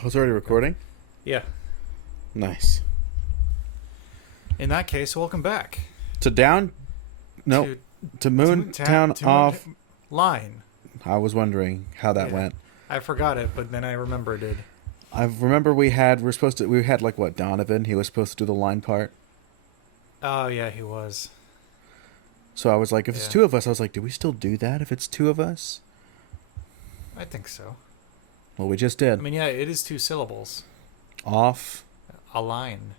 I was already recording? Yeah. Nice. In that case, welcome back. To MoonTown off. Line. I was wondering how that went. I forgot it, but then I remembered it. I remember we had like what, Donovan? He was supposed to do the line part. Oh, yeah, he was. So I was like, if it's two of us, I was like, do we still do that if it's two of us? I think so. Well, we just did. I mean, yeah, it is 2 syllables. Off. A line.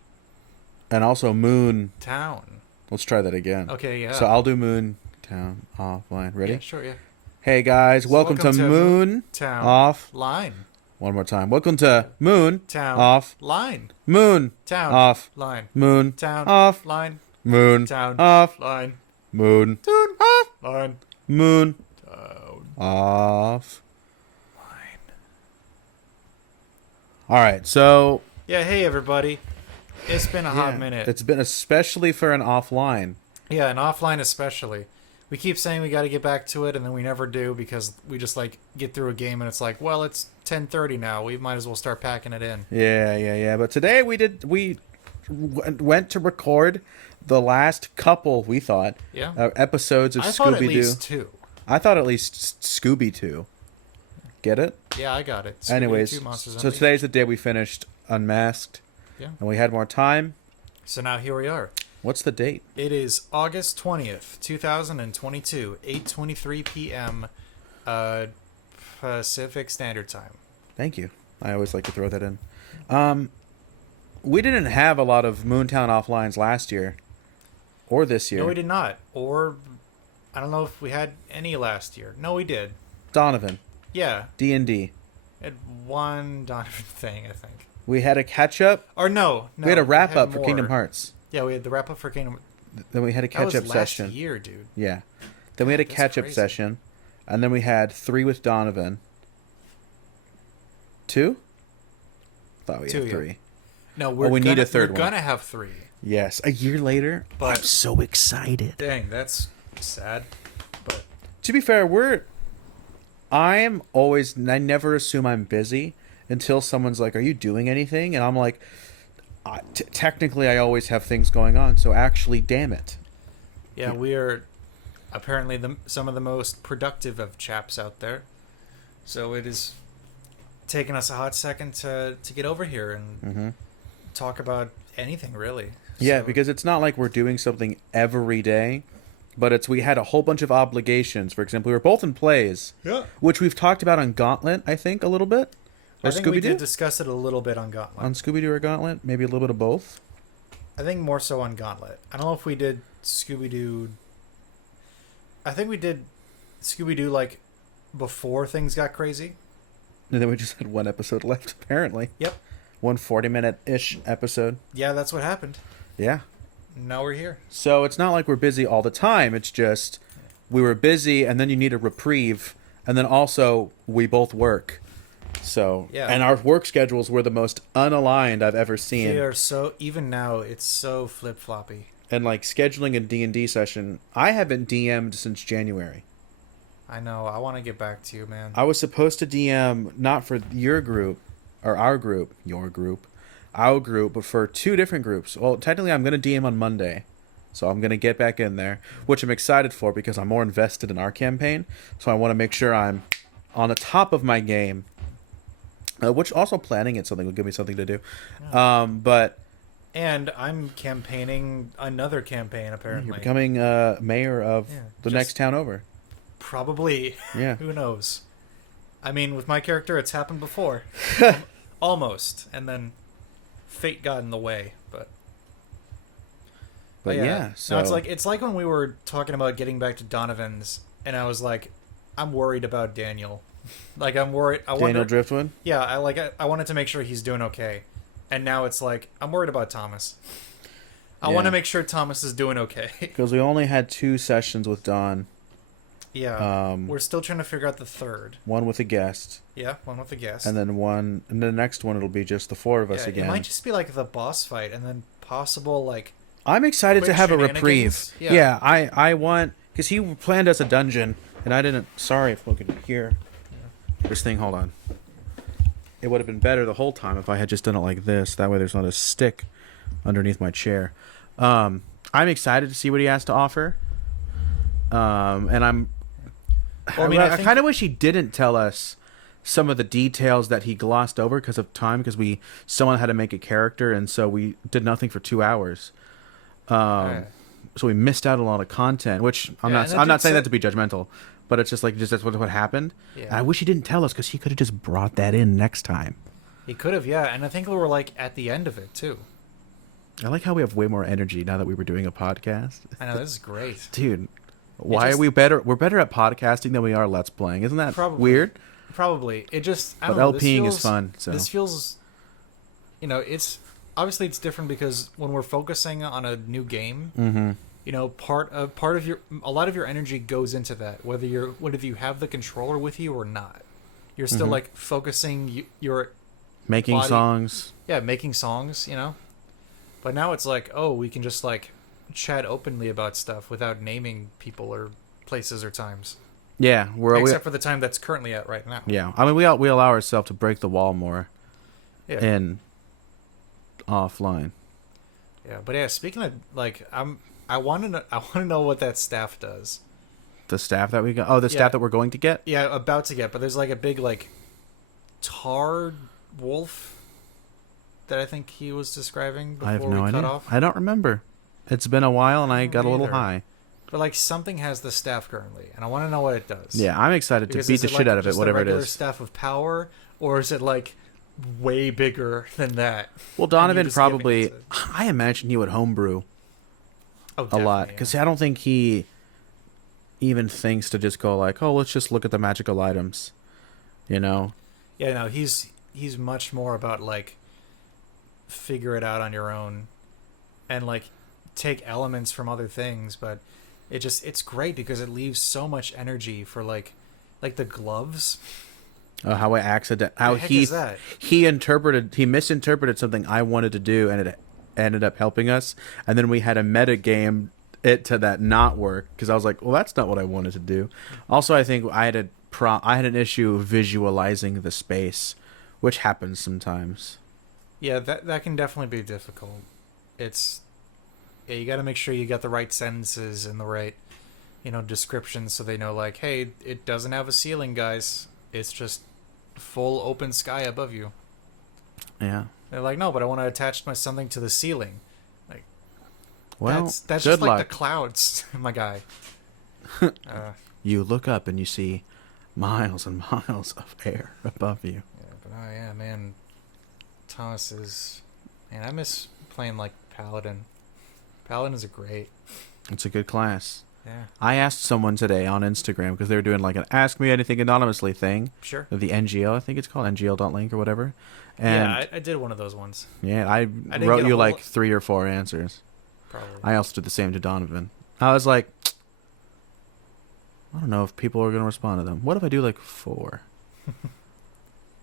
And also Moon. Town. Let's try that again. Okay, yeah. So I'll do MoonTown offline. Ready? Yeah, sure, yeah. Hey guys, welcome to MoonTown off line. One more time. Welcome to MoonTown off line. MoonTown off line. MoonTown off line. MoonTown off line. MoonTown off line. Moon off line. All right, so yeah, hey everybody. It's been a hot minute. It's been, especially for an offline. Yeah, an offline especially. We keep saying we got to get back to it, and then we never do because we just like get through a game and it's like, well, it's 10:30 now. We might as well start packing it in. Yeah. But today we went to record the last couple, we thought, episodes of Scooby-Doo. I thought at least 2. I thought at least Scooby-Doo. Get it? Yeah, I got it. Anyways, so today's the day we finished Unmasked. Yeah. And we had more time. So now here we are. What's the date? It is August 20th, 2022, 8:23 p.m. Pacific Standard Time. Thank you. I always like to throw that in. We didn't have a lot of MoonTown offlines last year. Or this year. No, we did not. Or, I don't know if we had any last year. No, we did. Donovan. Yeah. D&D. Had one Donovan thing, I think. We had a catch-up. Or no. We had a wrap-up for Kingdom Hearts. Yeah, we had the wrap-up for Kingdom. Then we had a catch-up session. Last year, dude. Yeah. Then we had a catch-up session. And then we had 3 with Donovan. 2? Thought we had 3. Yeah. No, we need a third one. We're gonna have 3. Yes, a year later. But I'm so excited. Dang, that's sad. But to be fair, I never assume I'm busy until someone's like, "Are you doing anything?" And I'm like, technically, I always have things going on. So actually, damn it. Yeah, we are apparently some of the most productive of chaps out there. So it is taking us a hot second to get over here and talk about anything really. Yeah, because it's not like we're doing something every day, but we had a whole bunch of obligations. For example, we were both in plays, which we've talked about on Gauntlet, I think, a little bit. Or I think we did discuss it a little bit on Gauntlet. On Scooby-Doo or Gauntlet? Maybe a little bit of both? I think more so on Gauntlet. I don't know if we did Scooby-Doo... I think we did Scooby-Doo, like, before things got crazy. And then we just had one episode left, apparently. Yep. One 40-minute-ish episode. Yeah, that's what happened. Yeah. Now we're here. So it's not like we're busy all the time. It's just we were busy, and then you need a reprieve, and then also we both work. So and our work schedules were the most unaligned I've ever seen. They are so, even now, it's so flip-floppy. And like scheduling a D&D session, I haven't DM'd since January. I know. I want to get back to you, man. I was supposed to DM not for your group or our group, our group, but for 2 different groups. Well, technically, I'm going to DM on Monday, so I'm going to get back in there, which I'm excited for because I'm more invested in our campaign. So I want to make sure I'm on the top of my game. Which also planning it something will give me something to do. And I'm campaigning another campaign, apparently. You're becoming mayor of the next town over. Probably. Yeah. Who knows? I mean, with my character, it's happened before. Almost. And then fate got in the way. But yeah. So no, it's like when we were talking about getting back to Donovan's, and I was like, I'm worried about Daniel. Like, I'm worried. Daniel Driftwood? Yeah, I wanted to make sure he's doing okay. And now it's like, I'm worried about Thomas. I want to make sure Thomas is doing okay. Because we only had 2 sessions with Don. Yeah. We're still trying to figure out the third. One with a guest. Yeah, one with a guest. And then the next one it'll be just the 4 of us again. It might just be like the boss fight and then possible like... I'm excited to have a reprieve. Yeah, I want... Because he planned us a dungeon, and I didn't... Sorry if we can hear... This thing, hold on. it would have been better the whole time if I had just done it like this. That way, there's not a stick underneath my chair. I'm excited to see what he has to offer. And Well, I mean, I I think kind of wish he didn't tell us some of the details that he glossed over because of time, because someone had to make a character, and so we did nothing for 2 hours. uh, So we missed out a lot of content, which Yeah, and that I'm not dude saying that said- to be judgmental, but it's just like just that's what happened. yeah. And I wish he didn't tell us, because he could have just brought that in next time. He could have, yeah, and I think we were like at the end of it too. I like how we have way more energy now that we were doing a podcast. I know this is great. Dude, why just- are we better? We're better at podcasting than we are Let's Playing. Isn't that Probably. weird? Probably it just. I But don't know, this LPing is feels- fun. So This feels, it's obviously it's different because when we're focusing on a new game, mm-hmm. part of a lot of your energy goes into that. Whether you have the controller with you or not, you're still Mhm. like focusing your Making body- songs. making songs. But now it's like, oh, we can just like chat openly about stuff without naming people or places or times. Yeah, Except for the time that's currently at right now. yeah. I mean, we allow ourselves to break the wall more Yeah. in offline. Yeah, but yeah, speaking of like I want to know what that staff does. The staff that we got. Oh, the Yeah. staff that we're going to get. Yeah, about to get, but there's like a big like tar wolf that I think he was describing before I have no we cut idea. off. I don't remember. It's been a while, and I don't got a little either. high. But like something has the staff currently, and I want to know what it does. Yeah, I'm excited to Because beat is the it shit like out of it, just a whatever it regular is. staff of power, or is it like way bigger than that? Well, and Donovan you're just giving probably. it to- I imagine he would homebrew Oh, a lot, definitely, because yeah. I don't think he even thinks to just go like, oh, let's just look at the magical items, you know. Yeah, no, he's much more about like figure it out on your own and like take elements from other things, but it's great because it leaves so much energy for like the gloves. How The heck is that? he misinterpreted something I wanted to do, and it ended up helping us. And then we had a meta game it to that not work, because I was like, well, that's not what I wanted to do. Also, I think I had an issue visualizing the space, which happens sometimes. Yeah, that can definitely be difficult. You got to make sure you got the right sentences and the right descriptions so they know like, hey, it doesn't have a ceiling, guys. It's just full open sky above you. Yeah. They're like, no, but I want to attach something to the ceiling. Well, that's good just like luck. the clouds, my guy. You look up and you see miles and miles of air above you. Yeah, but oh yeah, man, Thomas is, man, I miss playing like Paladin. Paladin is a great. It's a good class. Yeah, I asked someone today on Instagram, because they were doing like an Ask Me Anything Anonymously thing. sure. The NGL, I think it's called NGL.link or whatever. And Yeah, I did one of those ones. I didn't wrote get a you whole like lot- 3 or 4 answers. Probably. I also did the same to Donovan. I was like, I don't know if people are going to respond to them. What if I do like 4?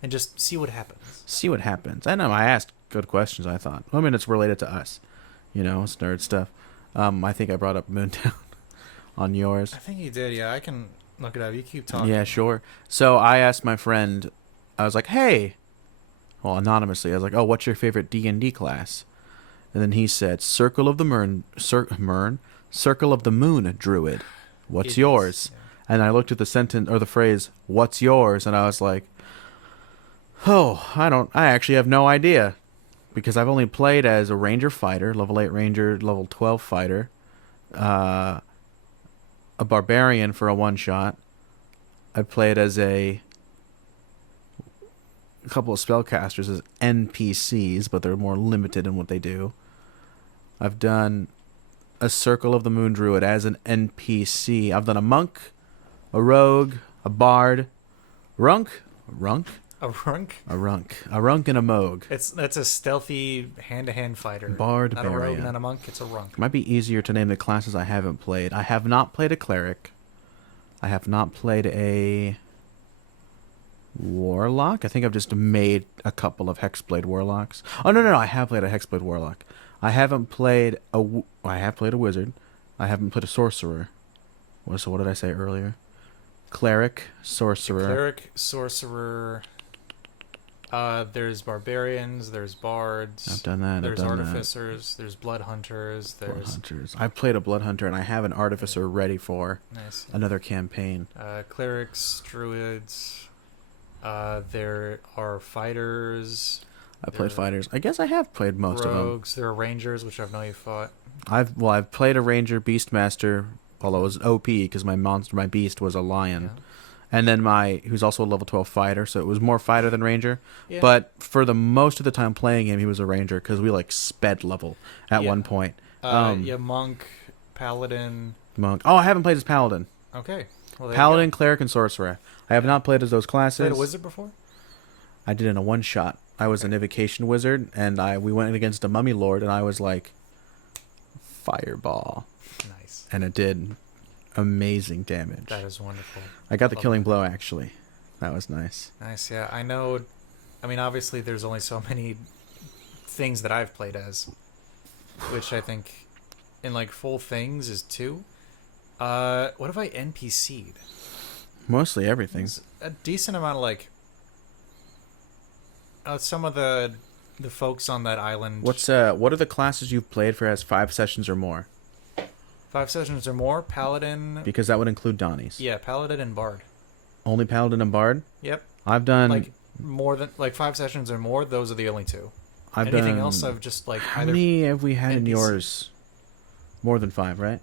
And just see what happens. See what happens. I know I asked good questions, I thought. I mean, it's related to us. It's nerd stuff. I think I brought up MoonTown on yours. I think you did. Yeah, I can look it up. You keep talking. Yeah, sure. So I asked my friend, I was like, hey, well, anonymously, I was like, oh, what's your favorite D&D class? And then he said, Circle of the Moon Druid. What's Idiots. yours? Yeah. And I looked at the sentence or the phrase, what's yours? And I was like, oh, I actually have no idea. Because I've only played as a ranger fighter, level 8 ranger, level 12 fighter, a barbarian for a one-shot. I played as a couple of spellcasters as NPCs, but they're more limited in what they do. I've done a Circle of the Moon Druid as an NPC. I've done a monk, a rogue, a bard, a runk, A runk? and a mogue. That's a stealthy hand-to-hand fighter. Bard, Not a rogue, barbarian. not a monk. It's a runk. Might be easier to name the classes I haven't played. I have not played a cleric. I have not played a warlock. I think I've just made a couple of Hexblade warlocks. Oh no, I have played a Hexblade warlock. I haven't played I have played a wizard. I haven't played a sorcerer. So what did I say earlier? Cleric, sorcerer. Cleric, sorcerer. There's barbarians. There's bards. I've done that. There's I've done artificers. There's blood hunters. that. Blood There's hunters. I've played a blood hunter, and I have an artificer ready for nice another campaign. clerics, druids. There are fighters. I played There- fighters. I guess I have played most of them. Rogues. There are rangers, which I've know you fought. I've played a ranger beastmaster, although it was OP because my beast was a lion. Yeah. And then who's also a level 12 fighter, so it was more fighter than ranger. Yeah. But for the most of the time playing him, he was a ranger because we like sped level at Yeah. one point. Monk, paladin. Monk. Oh, I haven't played as paladin. Okay. Well, there Paladin, you cleric, and sorcerer. I have not played as those go. classes. Played a wizard before? I did in a one shot. I was an evocation wizard, and we went against a mummy lord, and I was like, fireball, Nice. and it did amazing damage. That is wonderful. I got the Love killing that. blow actually. That was nice. Nice, yeah. I know. I mean, obviously, there's only so many things that I've played as, which I think in like full things is 2. What have I NPC'd? Mostly everything. There's a decent amount of like some of the folks on that island. What are the classes you've played for as 5 sessions or more? 5 sessions or more? Paladin. Because that would include Donnie's. Yeah, Paladin and Bard. Only Paladin and Bard? Yep. I've done Like more than like 5 sessions or more. Those are the only 2. I've Anything done else, I've just like How either many have we had in NPC. yours? More than 5, right?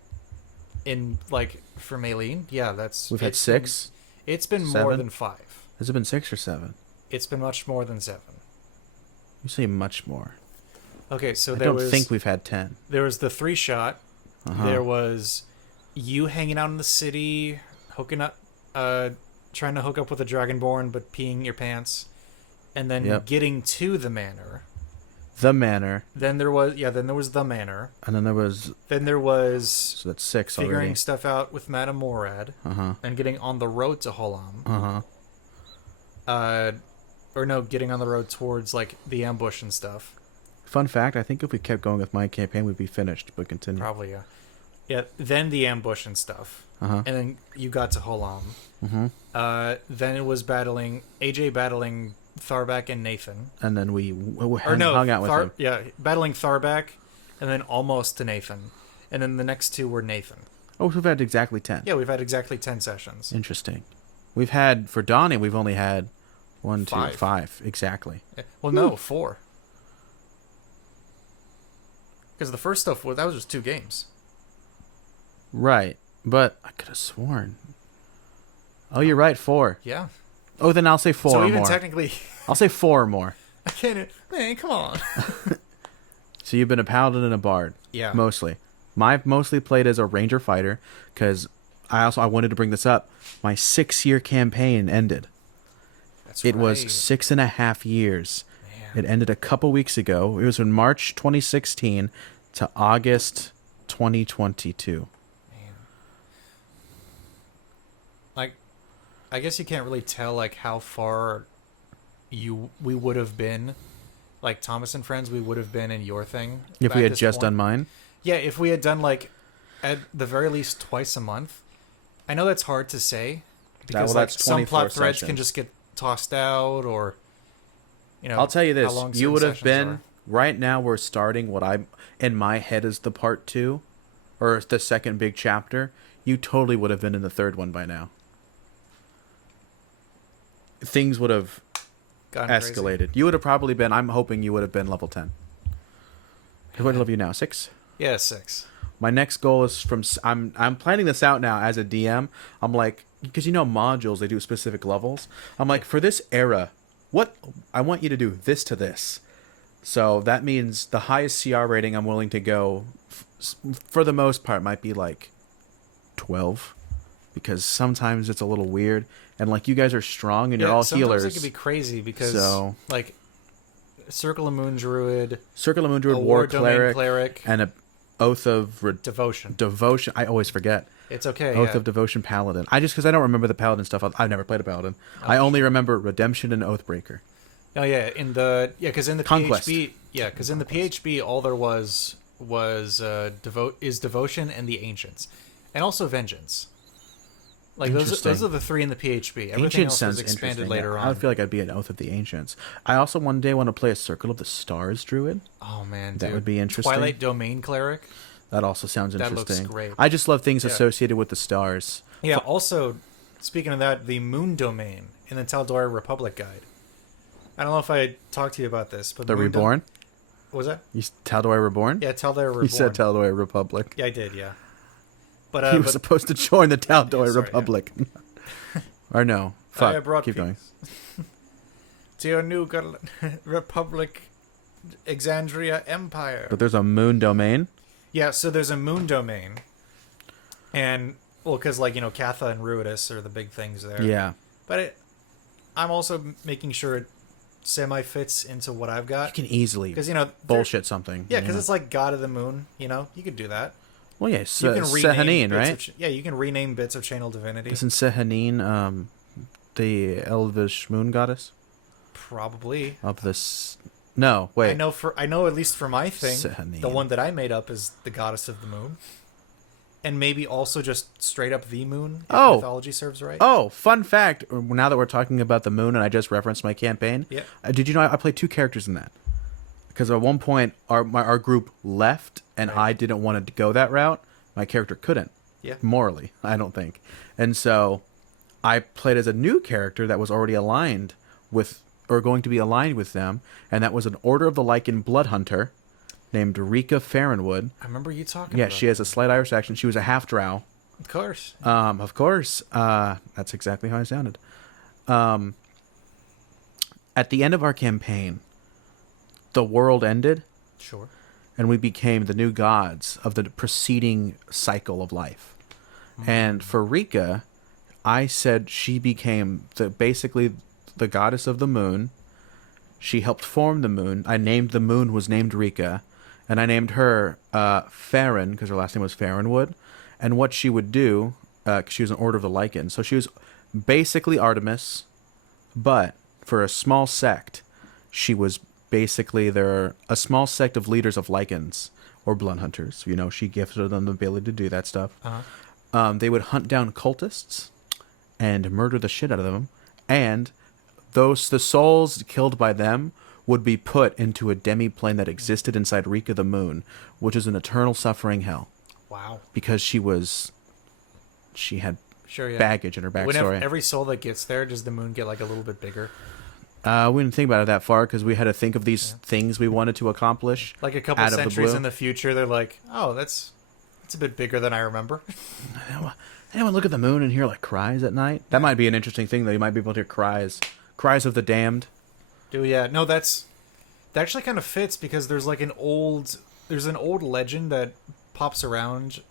in like for Maylene. Yeah, that's We've had it's 6. It's been more 7? than 5. Has it been 6 or 7? It's been much more than 7. You say much more. Okay, so I there don't was think we've had 10. there was the 3 shot. Uh-huh. There was you hanging out in the city, hooking up, trying to hook up with a dragonborn, but peeing your pants, and then Yep. getting to the manor. The manor, Then there was the manor. and then there was, Then there was so that's 6 figuring already. stuff out with Madame Morad Uh-huh. and getting on the road to Holam. Uh-huh. Or no, getting on the road towards like the ambush and stuff. Fun fact, I think if we kept going with my campaign, we'd be finished, but continue. Probably, yeah. Yeah, then the ambush and stuff. Uh-huh. And then you got to Holam. Mm-hmm. Then it was AJ battling Tharbak and Nathan. And then we Or no, hung out with him. Yeah, battling Tharbak, and then almost to Nathan. And then the next 2 were Nathan. Oh, so we've had exactly 10. Yeah, we've had exactly 10 sessions. Interesting. We've had, for Donnie, we've only had 1, 2, 5. 5. Exactly. Well, no, 4. Because the first stuff that was just 2 games. Right. But I could have sworn. Oh, you're right, 4. Yeah. Oh, then I'll say 4 So or even more. technically, I'll say 4 or more. I can't. Man, come on. So you've been a paladin and a bard. Yeah. Mostly. I've mostly played as a ranger fighter because I wanted to bring this up. My 6-year campaign ended. That's It was right. 6.5 years. Man. It ended a couple weeks ago. It was in March 2016 to August 2022. Man. Like, I guess you can't really tell like how far we would have been, like Thomas and Friends, we would have been in your thing If at we had this just point. done mine. Yeah, if we had done like at the very least twice a month. I know that's hard to say because well, like that's some 24 plot threads can sessions. just get tossed out, or you know. I'll tell you how this. long You certain would have sessions been, are. right now we're starting what I, in my head is the part 2, or the second big chapter. You totally would have been in the 3rd one by now. Things would have Gotten crazy. escalated. You would have probably been, I'm hoping you would have been level 10. What level are you now? 6? Yeah, 6. My next goal is I'm planning this out now as a DM. I'm like, because you know modules, they do specific levels. I'm like, for this era, what I want you to do this to this. So that means the highest CR rating I'm willing to go for the most part might be like 12, because sometimes it's a little weird, and like you guys are strong and you're all sometimes healers. it can be crazy because So- like Circle of Moon Druid, Circle of Moon Druid, a War Domain Cleric, and a Oath of Devotion. Devotion. I always forget. It's okay. Oath yeah. of Devotion Paladin. Because I don't remember the Paladin stuff. I've never played a Paladin. I only remember Redemption and Oathbreaker. Oh yeah, because in the Conquest. PHB, because in the PHB, all there was devotion and the Ancients, and also Vengeance. Like those Interesting. are the three in the PHB. Everything Ancient else sounds was expanded interesting. later Yeah, on. I would feel like I'd be an Oath of the Ancients. I also one day want to play a Circle of the Stars druid. Oh man, That dude. would be interesting. Twilight Domain cleric. That also sounds That looks interesting. great. I just love things Yeah. associated with the stars. Yeah. Also, speaking of that, the Moon Domain in the Taldora Republic guide. I don't know if I talked to you about this, but The Moon Reborn? What was that? Tal'Dorei Reborn? Yeah, Taldora Reborn. You said Tal'Dorei Republic. Yeah, I did. Yeah. But He was supposed to join the Tal'Dorei Yeah, sorry, Republic. Or no. Fuck. I brought Keep going. peace. To your new Republic, Exandria Empire. But there's a moon domain. Yeah, so there's a Moon Domain, and well, because like Katha and Ruidus are the big things there. Yeah. But I'm also making sure it semi fits into what I've You got can easily because bullshit something. Yeah, because it's like God of the Moon. You could do that. Well, yeah, You can rename Sehanine, bits right? yeah, you can rename bits of Channel Divinity. Isn't Sehanine the elvish moon goddess Probably. of this? No, wait. I know at least for my thing, Sehanine. the one that I made up is the goddess of the moon, and maybe also just straight up the moon. If Oh. mythology serves right. Oh, fun fact! Now that we're talking about the moon, and I just referenced my campaign. Yeah. Did you know I played 2 characters in that? Because at one point our group left, and Right. I didn't want to go that route. My character couldn't. Yeah. Morally, I don't think. And so I played as a new character that was already aligned with, or going to be aligned with them, and that was an Order of the Lycan blood hunter named Rika Farrenwood. I remember you talking. Yeah, about she has a slight Irish accent. She was a half drow. Of course. Of course. That's exactly how I sounded. At the end of our campaign, the world ended, Sure. and we became the new gods of the preceding cycle of life. And for Rika, I said she became basically the goddess of the moon. She helped form the moon. I named the moon was named Rika, and I named her Farron because her last name was Farrenwood. And what she would do, 'cause she was an Order of the Lycan, so she was basically Artemis, but for a small sect, she was basically a small sect of leaders of Lycans or blood hunters. She gifted them the ability to do that stuff. Uh-huh. They would hunt down cultists and murder the shit out of them, and the souls killed by them would be put into a demi-plane that existed inside Rika the Moon, which is an eternal suffering hell Wow. because she had Sure. Yeah. baggage in her backstory. Whenever every soul that gets there, does the moon get like a little bit bigger? We didn't think about it that far because we had to think of these things we wanted to accomplish. Like a couple out of the centuries blue. in the future, they're like, oh, that's a bit bigger than I remember. Anyone look at the moon and hear like cries at night? That might be an interesting thing though. You might be able to hear cries of the damned. Yeah. No, that actually kind of fits because there's an old legend that pops around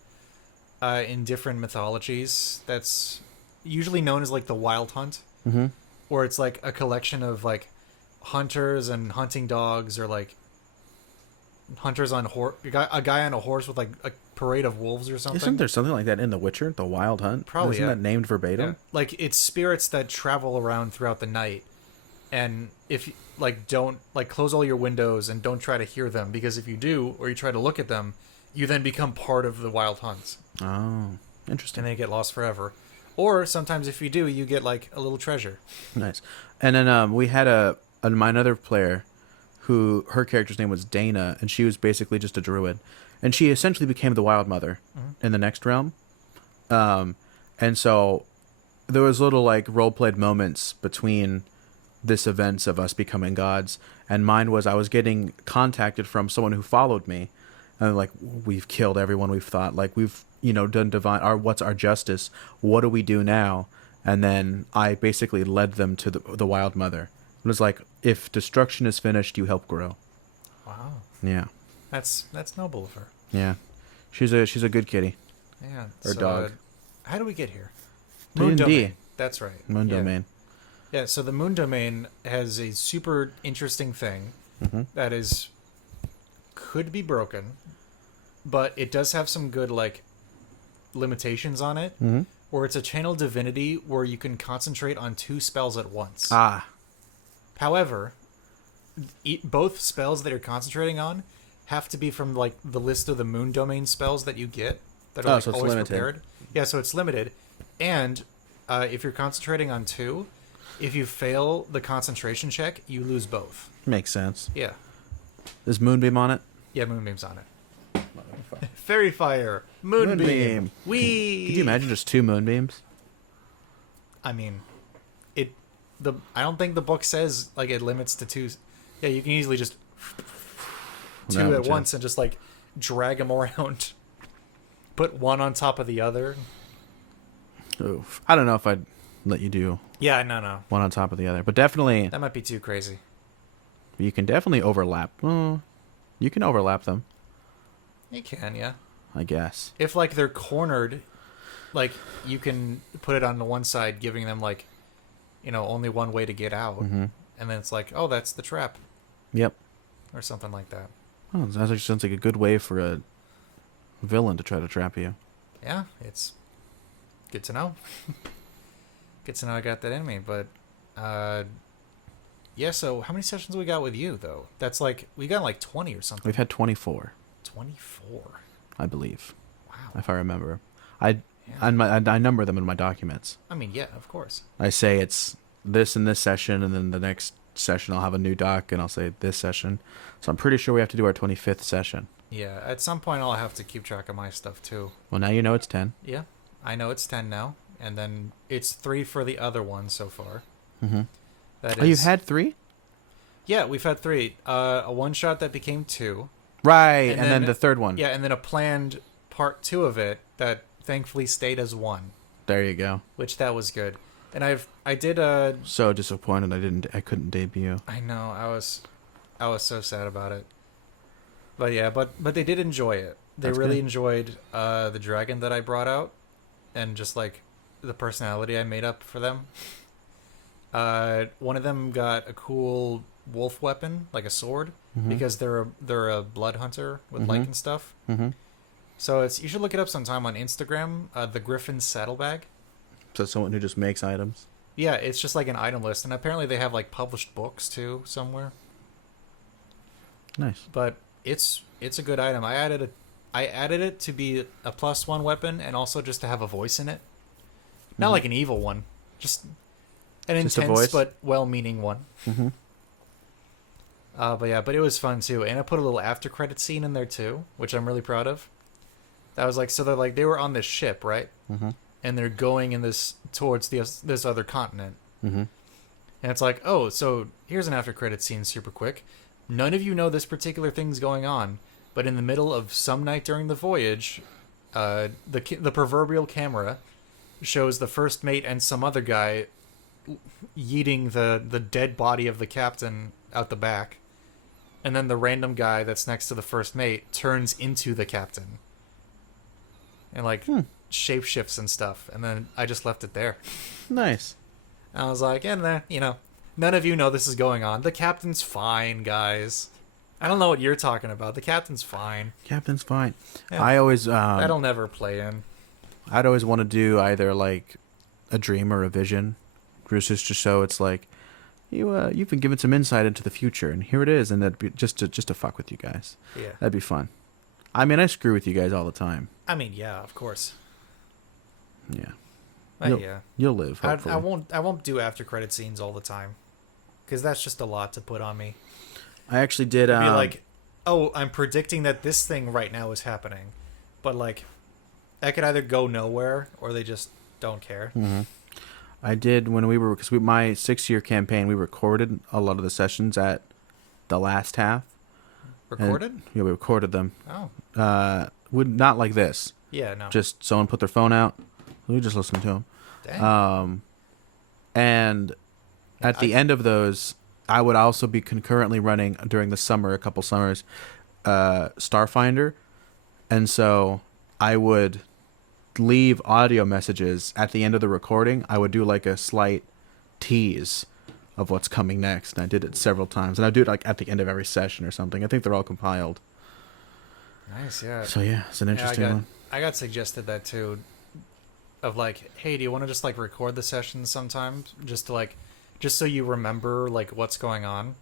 in different mythologies that's usually known as like the Wild Hunt, where it's like a collection of like hunters and hunting dogs, or like hunters on a guy on a horse with like a parade of wolves or something. Isn't there something like that in The Witcher, The Wild Hunt? Probably, Isn't yeah. that named verbatim? Yeah. Like it's spirits that travel around throughout the night, and if you don't close all your windows and don't try to hear them, because if you do or you try to look at them, you then become part of the wild hunts Oh, interesting. and they get lost forever. Or sometimes if you do, you get like a little treasure. Nice. And then we had my another player who her character's name was Dana, and she was basically just a druid, and she essentially became the Wild Mother in the next realm. And so there was little like role played moments between this events of us becoming gods, and mine was I was getting contacted from someone who followed me, and like we've killed everyone we've thought, like we've done divine. What's our justice? What do we do now? And then I basically led them to the Wild Mother. It was like, if destruction is finished, you help grow. Wow, Yeah, that's noble of her. yeah, she's a good kitty. Yeah. Or dog. How do we get here? D&D. Domain. That's right. Moon Yeah. domain. Yeah, so the Moon Domain has a super interesting thing that could be broken, but it does have some good like limitations on it. Where it's a channel divinity where you can concentrate on 2 spells at once. Ah, However, both spells that you're concentrating on have to be from like the list of the Moon Domain spells that you get that are so it's always limited. prepared. Yeah, so it's limited, and if you're concentrating on 2, if you fail the concentration check, you lose both. Makes sense. Yeah. Is Moonbeam on it? Yeah, Moonbeam's on it. Fairy Fire. Moonbeam. Wee. Could you imagine just 2 Moonbeams? I mean, I don't think the book says, like, it limits to 2. Yeah, you can easily just 2 at once and just, like, drag them around. Put one on top of the other. Oof. I don't know if I'd let you do No. one on top of the other. But definitely, That might be too crazy. you can definitely overlap. You can overlap them, You can, yeah. I guess. If, like, they're cornered, like, you can put it on the one side, giving them, like, only one way to get out. Mm-hmm. And then it's like, oh, that's the trap. Yep. Or something like that. Oh, that actually sounds like a good way for a villain to try to trap you. Yeah, it's good to know. Good to know I got that in me. But, yeah, so how many sessions we got with you, though? That's like, we got like 20 or something. We've had 24, 24? I believe, Wow. if I remember. I number them in my documents. I mean, yeah, of course. I say it's this and this session, and then the next session I'll have a new doc, and I'll say this session. So I'm pretty sure we have to do our 25th session. Yeah, at some point I'll have to keep track of my stuff, too. Well, now you know it's 10. Yeah, I know it's 10 now. And then it's 3 for the other one so far. Mm-hmm. That Oh, you've had 3? Yeah, we've had 3. A one-shot that became 2. Right, and then the third one. Yeah, and then a planned part 2 of it that thankfully stayed as 1. There you go. Which that was good. And I did So disappointed I couldn't debut. I know, I was so sad about it. But yeah, but they did enjoy it. They That's really good. enjoyed the dragon that I brought out and just like the personality I made up for them. One of them got a cool wolf weapon, like a sword, Mm-hmm. because they're a blood hunter with Mhm. lichen stuff. Mm-hmm. So you should look it up sometime on Instagram. The Griffin Saddlebag. So someone who just makes items. Yeah, it's just like an item list, and apparently they have like published books too somewhere. Nice. But it's a good item. I added it to be a +1 weapon, and also just to have a voice in it. Not Mhm. like an evil one, just an Just a intense voice? but well-meaning one. Mm-hmm. But it was fun too, and I put a little after credit scene in there too, which I'm really proud of. That was like, so they were on this ship, right? Mm-hmm. And they're going towards this other continent. Mm-hmm. And it's like, oh, so here's an after credit scene super quick. None of you know this particular thing's going on, but in the middle of some night during the voyage, the proverbial camera shows the first mate and some other guy yeeting the dead body of the captain out the back. And then the random guy that's next to the first mate turns into the captain. And like shapeshifts and stuff. And then I just left it there. Nice. And I was like, and then, none of you know this is going on. The captain's fine, guys. I don't know what you're talking about. The captain's fine. Captain's fine. Yeah. I always That'll never play in. I'd always want to do either like a dream or a vision, just to show it's like you've been given some insight into the future, and here it is, and that'd be just to fuck with you guys. Yeah. That'd be fun. I mean, I screw with you guys all the time. I mean, yeah, of course. Yeah. Yeah. You'll live. Hopefully. I won't do after credit scenes all the time, because that's just a lot to put on me. I actually did. Be like, oh, I'm predicting that this thing right now is happening, but like, I could either go nowhere or they just don't care. Mm-hmm. I did when because my 6-year campaign, we recorded a lot of the sessions at the last half. Recorded? Yeah, we recorded them. Oh. Not like this. Yeah, no. Just someone put their phone out. We just listened to them. Dang. And at the end of those, I would also be concurrently running during the summer, a couple summers, Starfinder. And so I would leave audio messages at the end of the recording. I would do like a slight tease of what's coming next. And I did it several times. And I do it like at the end of every session or something. I think they're all compiled. Nice, yeah. So yeah, it's an interesting one. I got suggested that too, of like, hey, do you want to just like record the sessions sometimes, just so you remember like what's going on?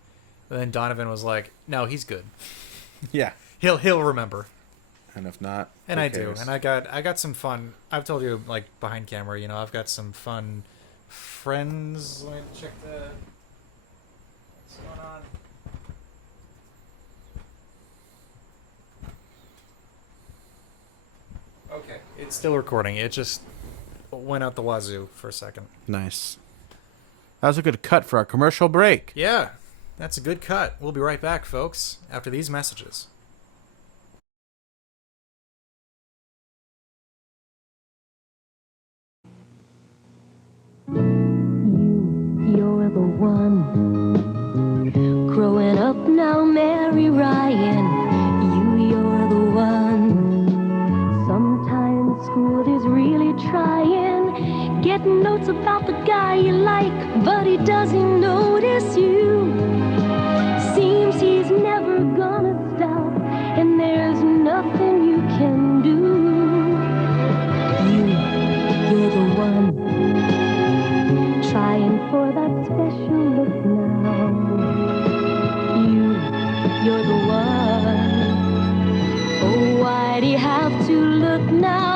And then Donovan was like, no, he's good. Yeah. He'll remember. And if not, And who I do. cares? And I got some fun. I've told you, like, behind camera, you know, I've got some fun friends. Let me check what's going on. Okay, it's still recording. It just went out the wazoo for a second. Nice. That was a good cut for our commercial break. Yeah, that's a good cut. We'll be right back, folks, after these messages. You're the one. Growing up now, Mary Ryan. You're the one. Sometimes school is really trying. Getting notes about the guy you like, but he doesn't notice you. Seems he's never gonna stop, and there's nothing you can do. You're the one. Trying for that special look now. You're the one. Oh, why'd he have to look now?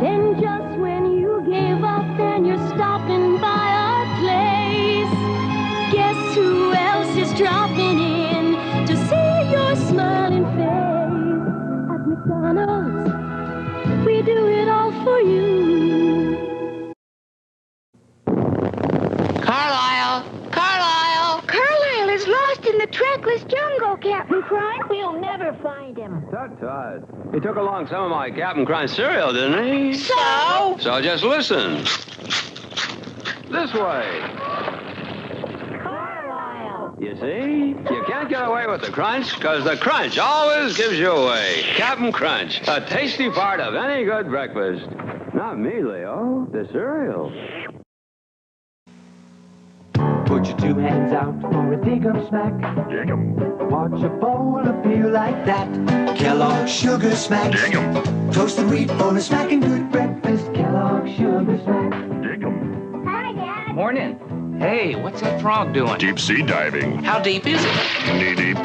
Then just when you gave up, then you're stopping by our place. Guess who else is dropping in to see your smiling face? At McDonald's, we do it all for you. Carlisle is lost in the trackless jungle, Captain Crunch. We'll never find him. Tut. He took along some of my Captain Crunch cereal, didn't he? So? So just listen. This way. Carlisle. You see? You can't get away with the crunch, because the crunch always gives you away. Captain Crunch, a tasty part of any good breakfast. Not me, Leo. The cereal. Put your two hands out for a dig-em smack. Dig 'em, Watch a bowl appear like that. Kellogg's Sugar Smacks. dig 'em, Toasted wheat for a smacking good breakfast. Kellogg's Sugar Smacks. dig 'em. Hi, Dad. Morning. Hey, what's that frog doing? Deep sea diving. How deep is it? Knee deep.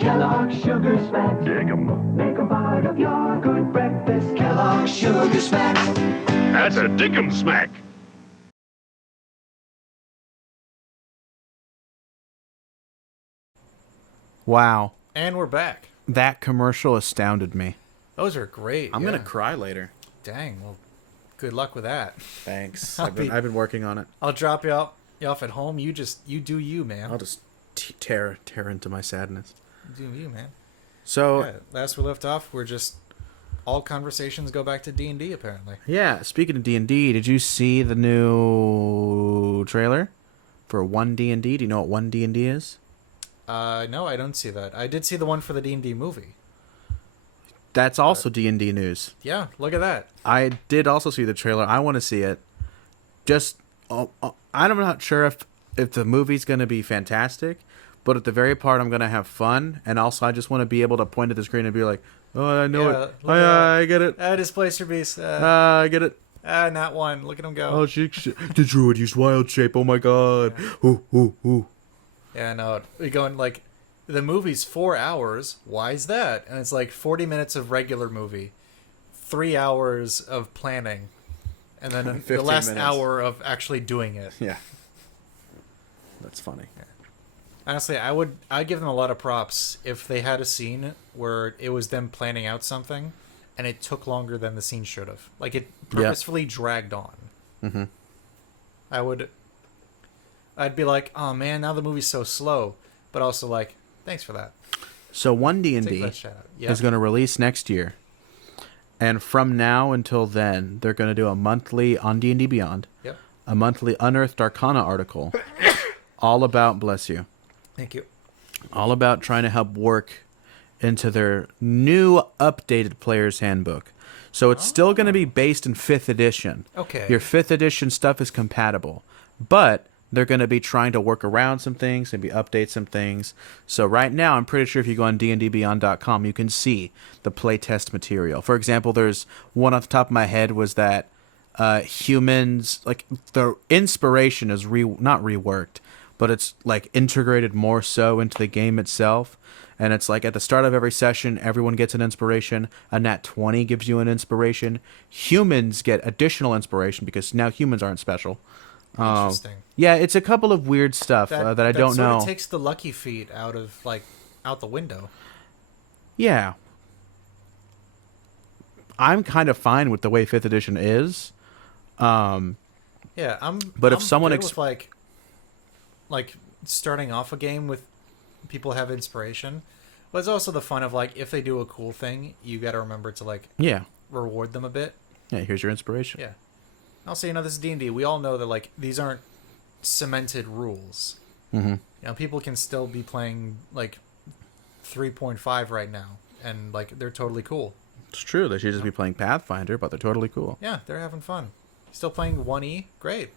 Kellogg's Sugar Smacks. Dig 'em. Make 'em part of your good breakfast. Kellogg's Sugar Smacks. That's a dig 'em smack. Wow. And we're back. That commercial astounded me. Those are great. I'm yeah. going to cry later. Dang, well, good luck with that. Thanks. I'll I've been working on it. I'll drop you off at home. You do you, man. I'll just tear into my sadness. Do you, man. So, Yeah, last we left off, we're just all conversations go back to D&D apparently. yeah, speaking of D&D, did you see the new trailer for 1D&D? Do you know what 1D&D is? No, I don't see that. I did see the one for the D&D movie. That's also D&D news. Yeah, look at that. I did also see the trailer. I want to see it. Just, I'm not sure if the movie's going to be fantastic, but at the very part, I'm going to have fun. And also, I just want to be able to point at the screen and be like, oh, I know Yeah, it. look at that. I get it. Displacer beast. I get it. Not one. Look at him go. Oh, the druid used wild shape. Oh, my God. Ooh. Yeah, no. We going like, the movie's 4 hours. Why is that? And it's like 40 minutes of regular movie, 3 hours of planning, and then the 15 last minutes. hour of actually doing it. Yeah. That's funny. Honestly, I'd give them a lot of props if they had a scene where it was them planning out something, and it took longer than the scene should have. Like it purposefully dragged on. Mm-hmm. I'd be like, oh man, now the movie's so slow, but also like, thanks for that. So Take 1D&D that shout out. Yeah. is going to release next year. And from now until then, they're going to do a monthly on D&D Beyond, Yep. a monthly Unearthed Arcana article, all about, bless you, Thank you. all about trying to help work into their new updated player's handbook. So it's still going to be based in 5th edition. Okay. Your 5th edition stuff is compatible, but they're going to be trying to work around some things, maybe update some things. So right now, I'm pretty sure if you go on dndbeyond.com, you can see the playtest material. For example, there's one off the top of my head was that humans, like the inspiration is not reworked, but it's like integrated more so into the game itself. And it's like at the start of every session, everyone gets an inspiration. A nat 20 gives you an inspiration. Humans get additional inspiration because now humans aren't special. Interesting. Yeah, it's a couple of weird stuff that I don't know. That takes the lucky feat out the window. Yeah. I'm kind of fine with the way 5th edition is. Yeah, But if I'm someone good with like starting off a game with people have inspiration, but it's also the fun of like if they do a cool thing, you got to remember to like reward them a bit. Yeah, here's your inspiration. Yeah. Also, this is D&D. We all know that like these aren't cemented rules. Mm-hmm. People can still be playing like 3.5 right now, and like they're totally cool. It's true. They should just be playing Pathfinder, but they're totally cool. Yeah, they're having fun. Still playing 1E? Great.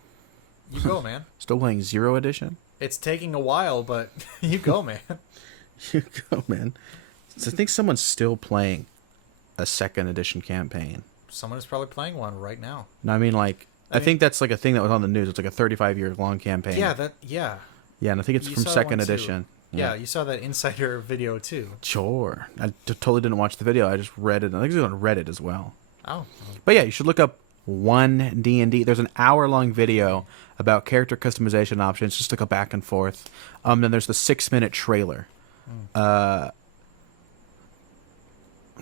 You go, man. Still playing 0 edition? It's taking a while, but you go, man. You go, man. So I think someone's still playing a 2nd edition campaign. Someone is probably playing one right now. No, I mean, I think that's like a thing that was on the news. It's like a 35-year long campaign. Yeah, Yeah, and I think it's from 2nd edition. Yeah, you saw that Insider video too. Sure. I totally didn't watch the video. I just read it. I think it's on Reddit as well. Oh. But yeah, you should look up One D&D. There's an hour-long video about character customization options, just to go back and forth. Then there's the 6-minute trailer. I'm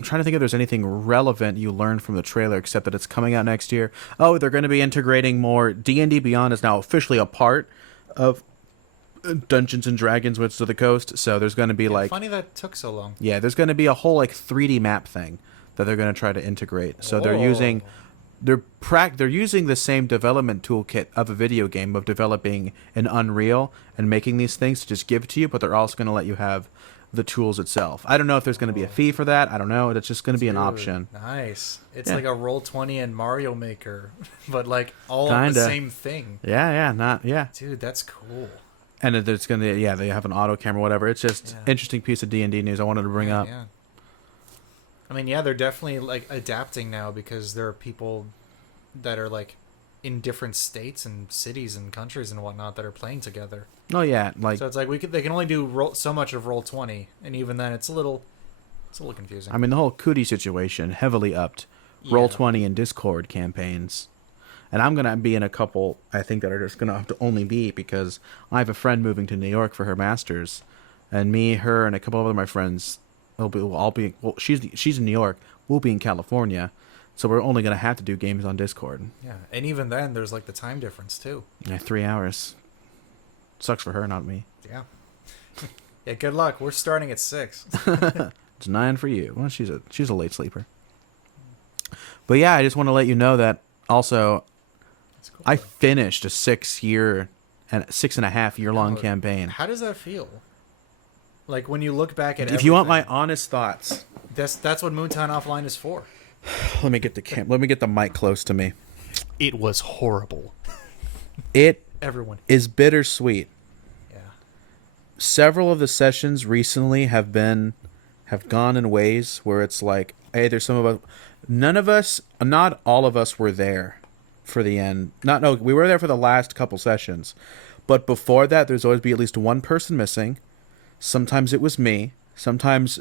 trying to think if there's anything relevant you learned from the trailer, except that it's coming out next year. Oh, they're going to be integrating more. D&D Beyond is now officially a part of Dungeons and Dragons Wizards of the Coast, so there's going to be funny that took so long. Yeah, there's going to be a whole 3D map thing that they're going to try to integrate. So they're using the same development toolkit of a video game of developing an Unreal and making these things to just give to you, but they're also going to let you have the tools itself. I don't know if there's going to be a fee for that. I don't know. It's just going to be an option. Nice. It's like a Roll20 and Mario Maker, but all the same thing. Yeah. Dude, that's cool. And there's going to they have an auto camera, whatever. It's just interesting piece of D&D news I wanted to bring up. Yeah. I mean, they're definitely adapting now because there are people that are in different states and cities and countries and whatnot that are playing together. Oh yeah, so it's they can only do so much of Roll20, and even then it's a little confusing. I mean, the whole Cootie situation heavily upped Roll20 and Discord campaigns. And I'm going to be in a couple, I think, that are just going to have to only be because I have a friend moving to New York for her master's. And me, her, and a couple of other my friends, she's in New York, we'll be in California. So we're only going to have to do games on Discord. Yeah, and even then, there's the time difference, too. Yeah, 3 hours. Sucks for her, not me. Yeah. Yeah, good luck. We're starting at 6. It's 9 for you. Well, she's a late sleeper. But yeah, I just want to let you know that also... Cool, I finished a 6.5 year long campaign. How does that feel? When you look back at if you want my honest thoughts, that's what MoonTown Offline is for. Let me get the mic close to me. It was horrible. Everyone is bittersweet. Yeah. Several of the sessions recently have gone in ways where it's hey, there's some of us, not all of us were there for the end. We were there for the last couple sessions. But before that, there's always be at least one person missing. Sometimes it was me. Sometimes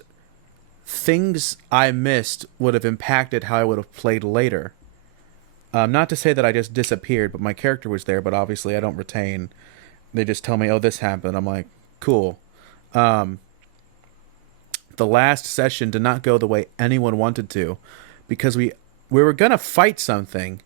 things I missed would have impacted how I would have played later. Not to say that I just disappeared, but my character was there, but obviously I don't retain. They just tell me, oh, this happened. I'm like, cool. The last session did not go the way anyone wanted to because we were going to fight something.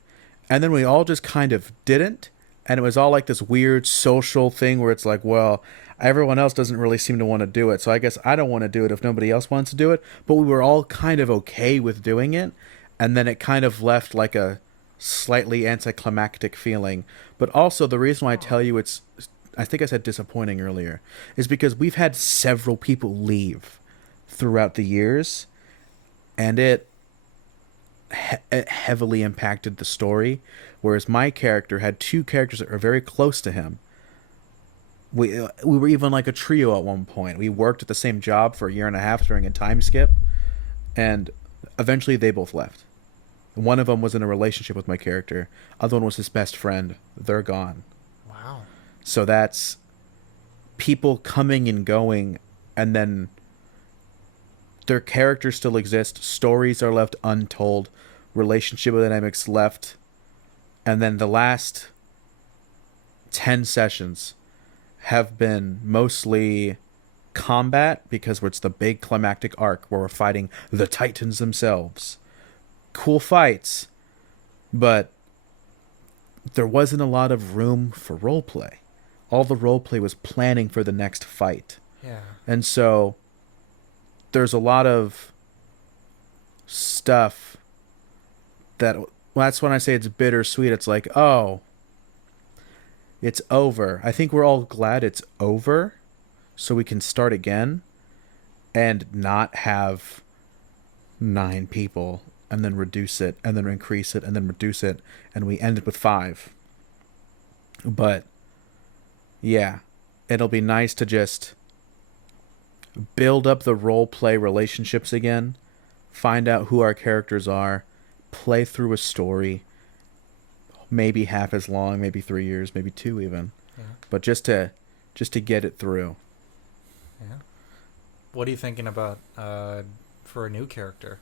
And then we all just kind of didn't. And it was all this weird social thing where it's well, everyone else doesn't really seem to want to do it. So I guess I don't want to do it if nobody else wants to do it. But we were all kind of okay with doing it. And then it kind of left a slightly anticlimactic feeling. But also the reason why I tell you I think I said disappointing earlier, is because we've had several people leave throughout the years. And it heavily impacted the story, whereas my character had 2 characters that were very close to him. We were even a trio at one point. We worked at the same job for a year and a half during a time skip, and eventually they both left. One of them was in a relationship with my character. Other one was his best friend. They're gone. Wow. So that's people coming and going, and then their characters still exist, stories are left untold, relationship dynamics left, and then the last 10 sessions have been mostly combat, because it's the big climactic arc where we're fighting the Titans themselves. Cool fights, but there wasn't a lot of room for roleplay. All the roleplay was planning for the next fight. Yeah. And so there's a lot of stuff that, well, that's when I say it's bittersweet. It's like, oh, it's over. I think we're all glad it's over so we can start again and not have 9 people and then reduce it and then increase it and then reduce it, and we ended with 5. But yeah, it'll be nice to just build up the role play relationships again, find out who our characters are, play through a story, maybe half as long, maybe 3 years, maybe 2 even. Yeah. But just to get it through. Yeah. What are you thinking about for a new character?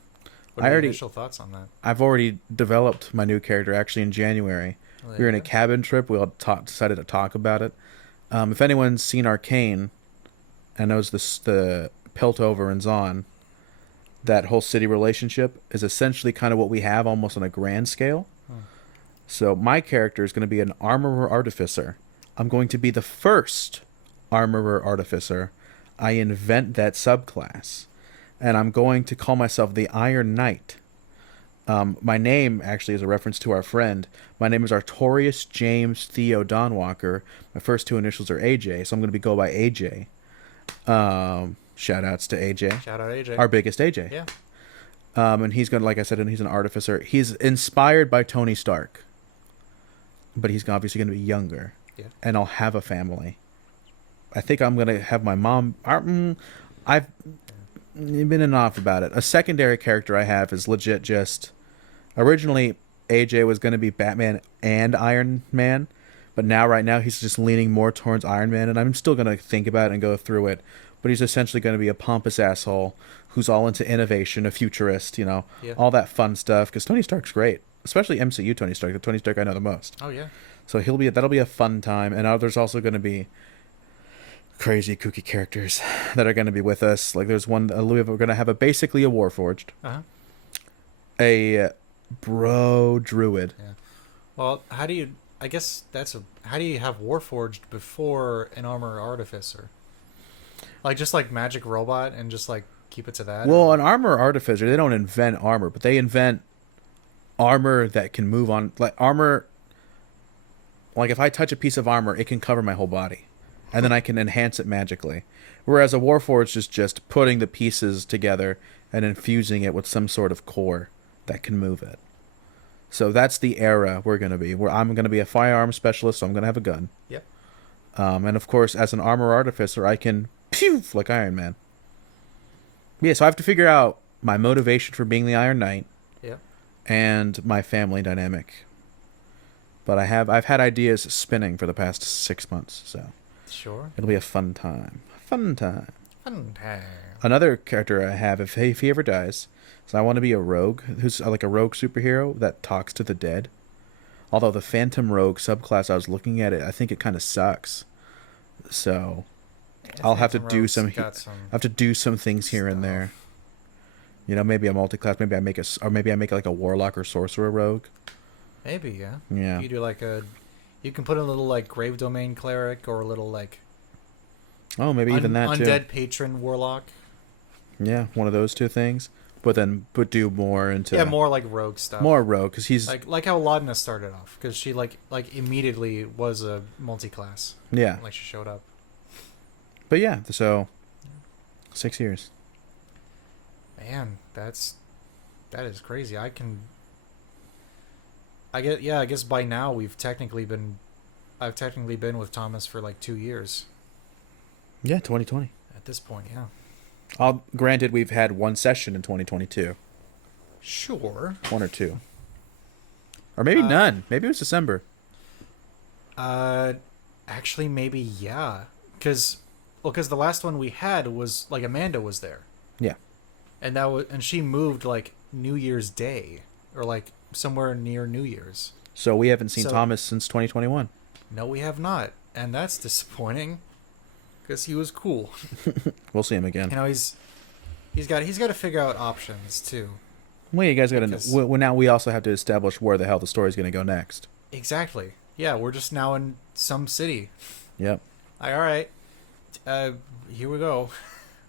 What I are your already- initial thoughts on that? I've already developed my new character actually in January. Oh, We were in a yeah? cabin trip. We all decided to talk about it. If anyone's seen Arcane and knows the Piltover and Zon, that whole city relationship is essentially kind of what we have almost on a grand scale. So my character is going to be an armorer artificer. I'm going to be the first armorer artificer. I invent that subclass. And I'm going to call myself the Iron Knight. My name actually is a reference to our friend. My name is Artorius James Theo Donwalker. My first 2 initials are AJ, so I'm going to go by AJ. Shout outs to AJ. Shout out AJ. Our biggest AJ. Yeah. And he's going to, like I said, and he's an artificer. He's inspired by Tony Stark. But he's obviously going to be younger. Yeah. And I'll have a family. I think I'm going to have my mom... I've been in and off about it. A secondary character I have is legit just... Originally, AJ was going to be Batman and Iron Man. But right now, he's just leaning more towards Iron Man. And I'm still going to think about it and go through it. But he's essentially going to be a pompous asshole who's all into innovation, a futurist, Yeah. all that fun stuff. Because Tony Stark's great. Especially MCU Tony Stark, the Tony Stark I know the most. Oh, yeah. So that'll be a fun time. And there's also going to be crazy, kooky characters that are going to be with us. Like there's one, we're going to have basically a Warforged. Uh-huh. A bro druid. Yeah. Well, how do you have Warforged before an armor artificer? Like just like magic robot and just like keep it to that? Well, an armor artificer, they don't invent armor, but they invent armor that can move on. Like armor, like if I touch a piece of armor, it can cover my whole body. And then I can enhance it magically. Whereas a Warforged is just putting the pieces together and infusing it with some sort of core that can move it. So that's the era we're going to be. Where I'm going to be a firearms specialist, so I'm going to have a gun. Yep. And of course, as an armor artificer, I can pew like Iron Man. Yeah, so I have to figure out my motivation for being the Iron Knight. Yep. And my family dynamic. But I've had ideas spinning for the past 6 months, so Sure. it'll be a fun time. Fun time. Fun time. Another character I have, if he ever dies, so I want to be a rogue, who's like a rogue superhero that talks to the dead. Although the Phantom Rogue subclass I was looking at it, I think it kind of sucks. So I'll have to do some. I have to do some things here and there. Maybe a multi-class. Maybe I make like a warlock or sorcerer rogue. Maybe, yeah. Yeah. You do like you can put a little like grave domain cleric or a little like Oh, maybe even that too. undead patron warlock. Yeah, one of those 2 things. But do more into more like rogue stuff. more rogue because he's like how Laudna started off because she like immediately was a multi-class. yeah. Like she showed up. But yeah, so 6 years. Man, that is crazy. I guess by now I've technically been with Thomas for like 2 years Yeah, 2020. at this point. Yeah. Granted, we've had 1 session in 2022. Sure. 1 or 2. Or maybe none. Maybe it was December. Actually, maybe yeah, because Well, because the last one we had was like Amanda was there, Yeah. and she moved like New Year's Day or like somewhere near New Year's. So we haven't seen So- Thomas since 2021. No, we have not, and that's disappointing because he was cool. We'll see him again. You know, he's got to figure out options too. Well, you guys got to. Because- Well, now we also have to establish where the hell the story's going to go next. Exactly. Yeah, we're just now in some city. Yep. Like, all right, here we go.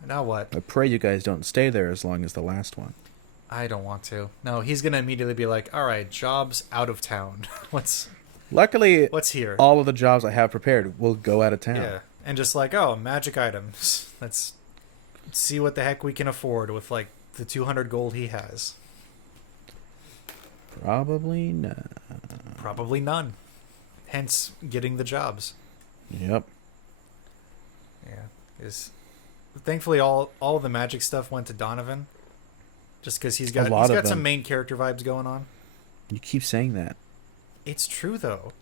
Now what? I pray you guys don't stay there as long as the last one. I don't want to. No, he's gonna immediately be like, all right, jobs out of town. What's Luckily, here? all of the jobs I have prepared will go out of town. Yeah, and just like, oh, magic items. Let's see what the heck we can afford with like the 200 gold he has. Probably not. Probably none. Hence, getting the jobs. Yep. Yeah, thankfully all the magic stuff went to Donovan, just because he's got lot of some them. main character vibes going on. You keep saying that. It's true though.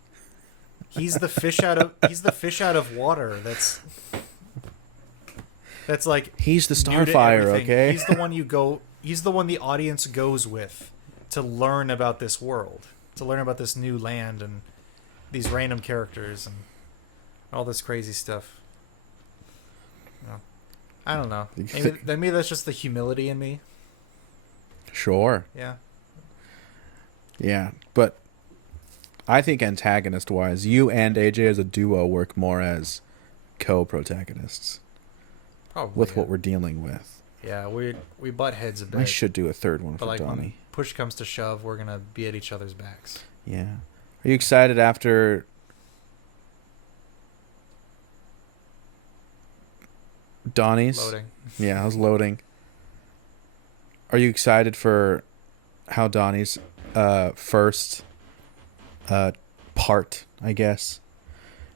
He's the fish out of water. That's like He's the new to Starfire, everything. okay? He's the one the audience goes with to learn about this world, to learn about this new land and these random characters and all this crazy stuff. You know, I don't know. Maybe that's just the humility in me. Sure. Yeah. Yeah, but I think antagonist-wise, you and AJ as a duo work more as co-protagonists Probably. with what we're dealing with. Yeah, we butt heads a bit. I should do a third one But for like when Donnie. push comes to shove, we're gonna be at each other's backs. Yeah. Are you excited after Donnie's? Loading. Yeah, I was loading. Are you excited for how Donnie's first part, I guess?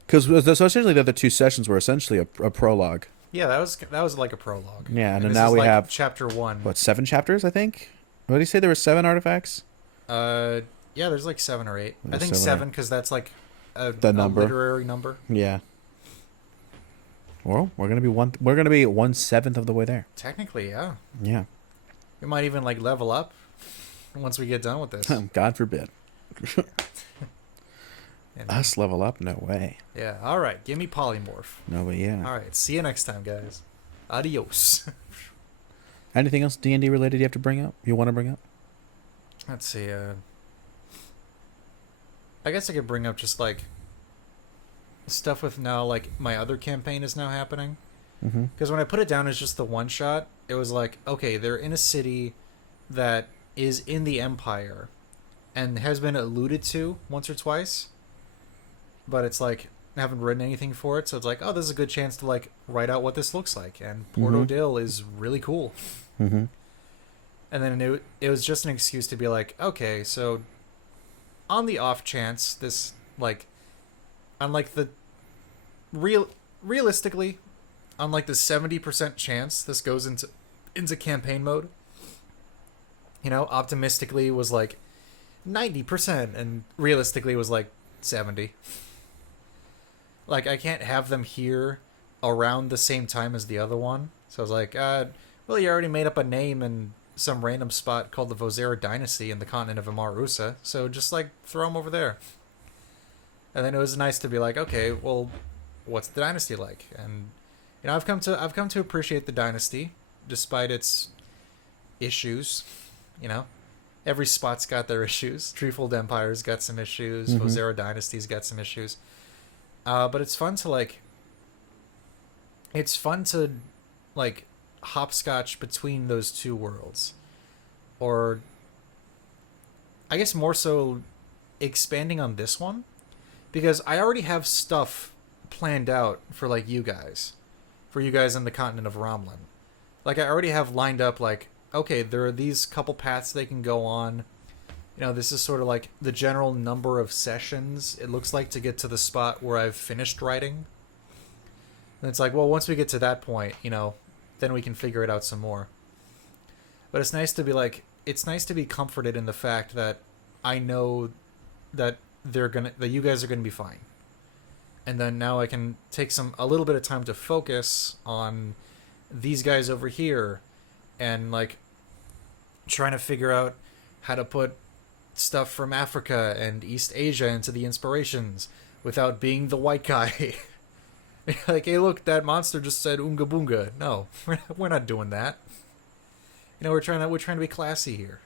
Because essentially the other two sessions were essentially a prologue. Yeah, that was like a prologue. Yeah, and then this now is we like have, chapter 1. what, 7 chapters, I think? What did he say? There were 7 artifacts? Yeah, there's like 7 or 8. I There's think 7 or 7 because that's like a number. literary number. Yeah. Well, we're gonna be 1/7 of the way there. Technically, yeah. Yeah. We might even like level up once we get done with this. God forbid. You know? Us level up? No way. Yeah. All right. Give me polymorph. No, but yeah. All right. See you next time, guys. Adios. Anything else D&D related you have to bring up? You want to bring up? Let's see. I guess I could bring up just like stuff with now like my other campaign is now happening. Mm-hmm. Because when I put it down as just the one shot, it was like, okay, they're in a city that is in the Empire and has been alluded to once or twice, but it's like I haven't written anything for it, so it's like, oh, this is a good chance to like write out what this looks like. And Port Mhm. O'Dill is really cool. Mm-hmm. And then it was just an excuse to be like, okay, so on the off chance this like, unlike the realistically, unlike the 70% chance this goes into campaign mode, you know, optimistically was like 90% and realistically was like 70. Like I can't have them here around the same time as the other one. So I was like, well, you already made up a name in some random spot called the Vozera Dynasty in the continent of Amarusa, so just like throw them over there. And then it was nice to be like, okay, well, what's the dynasty like? And you know, I've come to appreciate the dynasty despite its issues. You know, every spot's got their issues. Treefold Empire's got some issues. Mhm. Vozera Dynasty's got some issues. But it's fun to like hopscotch between those two worlds, or I guess more so expanding on this one, because I already have stuff planned out for like you guys in the continent of Romlin. Like I already have lined up like, okay, there are these couple paths they can go on. You know, this is sort of like the general number of sessions it looks like to get to the spot where I've finished writing. And it's like, well, once we get to that point, you know, then we can figure it out some more. But it's nice to be comforted in the fact that I know that that you guys are gonna be fine. and then now I can take a little bit of time to focus on these guys over here, and like trying to figure out how to put stuff from Africa and East Asia into the inspirations without being the white guy. Like, hey, look, that monster just said "Oonga Boonga." No, we're not doing that. You know, we're trying to be classy here.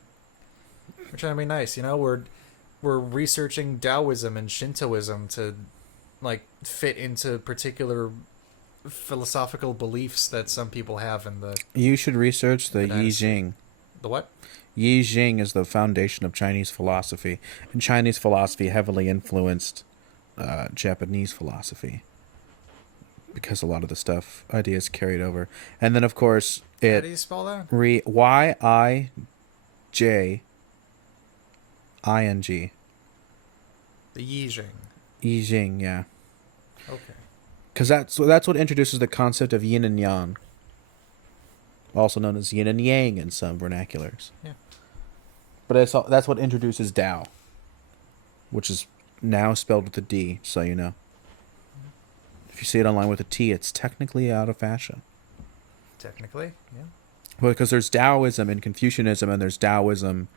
We're trying to be nice. You know, we're researching Taoism and Shintoism to like fit into particular philosophical beliefs that some people have in the. You should research the United Yi States. Jing. The what? Yi Jing is the foundation of Chinese philosophy, and Chinese philosophy heavily influenced Japanese philosophy because a lot of the ideas carried over. And then, of course, How do you spell that? Yijing. The Yi Jing. Yi Jing, yeah. Okay. Because that's what introduces the concept of yin and yang, also known as yin and yang in some vernaculars. Yeah. But that's what introduces Tao, which is now spelled with a D, so you know. If you see it online with a T, it's technically out of fashion. Technically, yeah. Well, because there's Taoism in Confucianism, and there's Taoism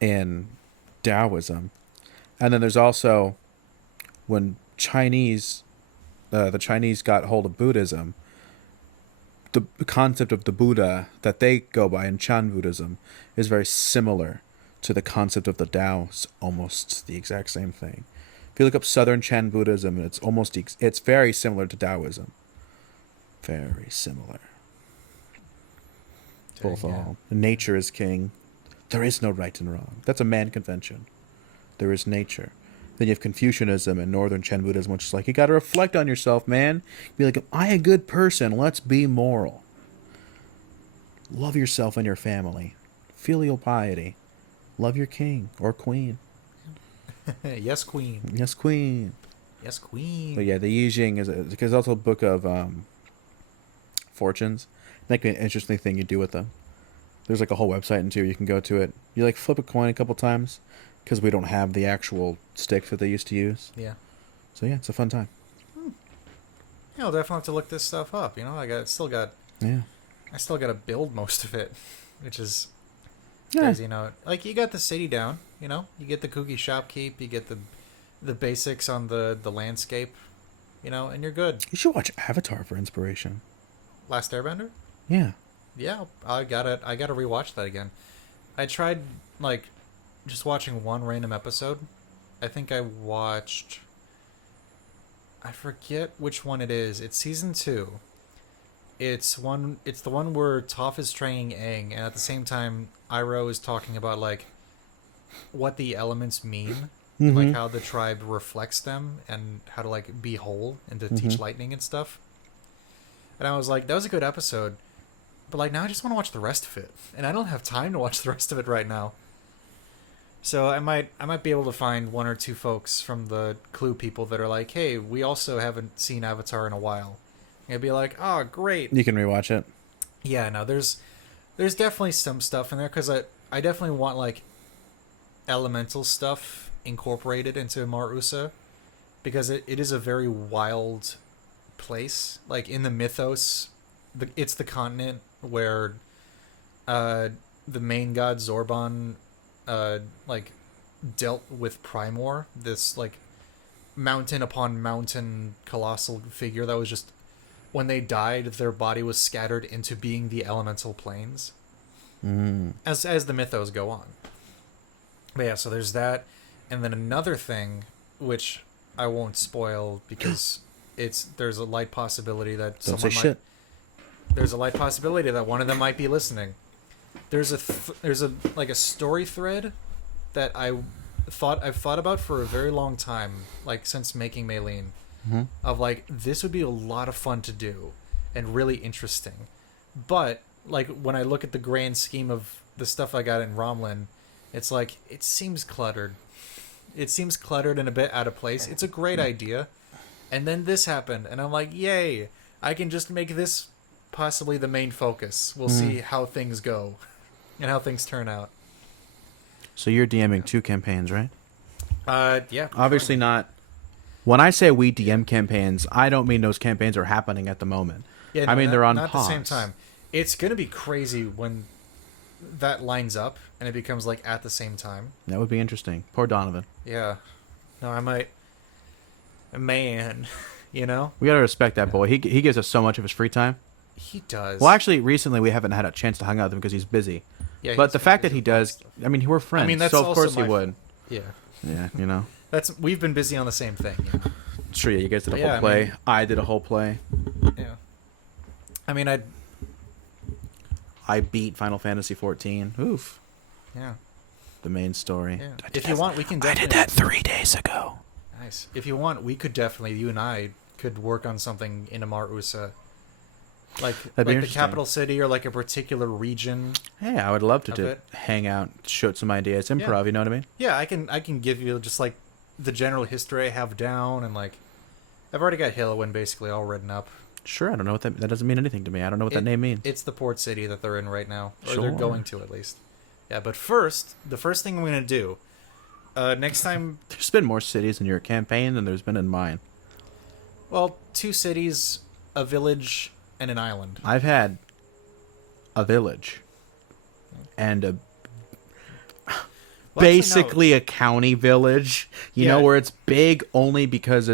in Taoism. And then there's also, when the Chinese got hold of Buddhism, the concept of the Buddha that they go by in Chan Buddhism is very similar to the concept of the Tao. It's almost the exact same thing. If you look up Southern Chan Buddhism, it's very similar to Taoism. Very similar. Both Yeah. all. Nature is king. There is no right and wrong. That's a man convention. There is nature. Then you have Confucianism and Northern Chan Buddhism, which is like, you got to reflect on yourself, man. Be like, am I a good person? Let's be moral. Love yourself and your family. Filial piety. Love your king or queen. Yes, queen. Yes, queen. Yes, queen. But yeah, the Yi Jing is because also a book of fortunes. Might be an interesting thing you do with them. There's like a whole website and too. You can go to it. You like flip a coin a couple times because we don't have the actual sticks that they used to use. Yeah. So yeah, it's a fun time. Yeah, I'll definitely have to look this stuff up. You know, I still got to build most of it, which is crazy. You know, like you got the city down. You know, you get the kooky shopkeep. You get the basics on the landscape. You know, and you're good. You should watch Avatar for inspiration. Last Airbender. Yeah. Yeah, I gotta rewatch that again. I tried like just watching one random episode. I think I watched. I forget which one it is. It's season 2. It's the one where Toph is training Aang, and at the same time, Iroh is talking about like what the elements mean, and, like how the tribe reflects them, and how to like be whole and to teach lightning and stuff. And I was like, that was a good episode, but like now I just want to watch the rest of it, and I don't have time to watch the rest of it right now. So I might be able to find one or two folks from the Clue people that are like, hey, we also haven't seen Avatar in a while. And I'd be like, oh, great. You can rewatch it. Yeah, no, there's definitely some stuff in there because I definitely want like elemental stuff incorporated into Mar Usa because it is a very wild place. Like in the mythos, it's the continent where the main god Zorban like dealt with Primor, this like mountain upon mountain colossal figure that was just, when they died, their body was scattered into being the elemental planes. As the mythos go on. But yeah, so there's that, and then another thing which I won't spoil because there's a light possibility that Don't someone say might, shit. there's a light possibility that one of them might be listening. There's a like a story thread that I've thought about for a very long time, like since making Maylene, of like this would be a lot of fun to do and really interesting. But like when I look at the grand scheme of the stuff I got in Romlin, it's like it seems cluttered. It seems cluttered and a bit out of place. It's a great idea. And then this happened and I'm like, yay, I can just make this possibly the main focus. We'll see how things go and how things turn out. So you're DMing 2 campaigns, right? Yeah. Obviously not When I say we DM campaigns, I don't mean those campaigns are happening at the moment. Yeah, I mean they're on not pause. at the same time. It's gonna be crazy when that lines up and it becomes like at the same time. That would be interesting. Poor Donovan. Yeah. No, I might. Man, you know We gotta respect that boy. He gives us so much of his free time. he does. Well, actually, recently we haven't had a chance to hang out with him because he's busy. Yeah, But he's the fact busy that he with a lot of does, stuff. I mean, we're friends. I mean, that's so of also course he my would. Yeah, Yeah, you know. we've been busy on the same thing. You know? Sure, yeah, you guys did a Yeah, whole I play. mean- I did a whole play. Yeah. I mean, I beat Final Fantasy 14. Oof. yeah. The main story. Yeah. I did If you that- want, we can I definitely. did that 3 days ago. Nice. If you want, we could definitely. You and I could work on something in Amar Usa. Like That'd be the interesting. capital city or like a particular region. Hey, I would love to Of do, it. hang out, shoot some ideas, improv. You know what I mean? Yeah, I can give you just like the general history I have down and like I've already got Hillowin basically all written up. Sure. I don't know what that doesn't mean anything to me. I don't know what that name means. It's the port city that they're in right now, or Sure. they're going to at least. Yeah, but first, the first thing I'm gonna do next time. There's been more cities in your campaign than there's been in mine. Well, 2 cities, a village, and an island. I've had a village and a Well, actually, no. basically a county village. You know, Yeah. where it's big only because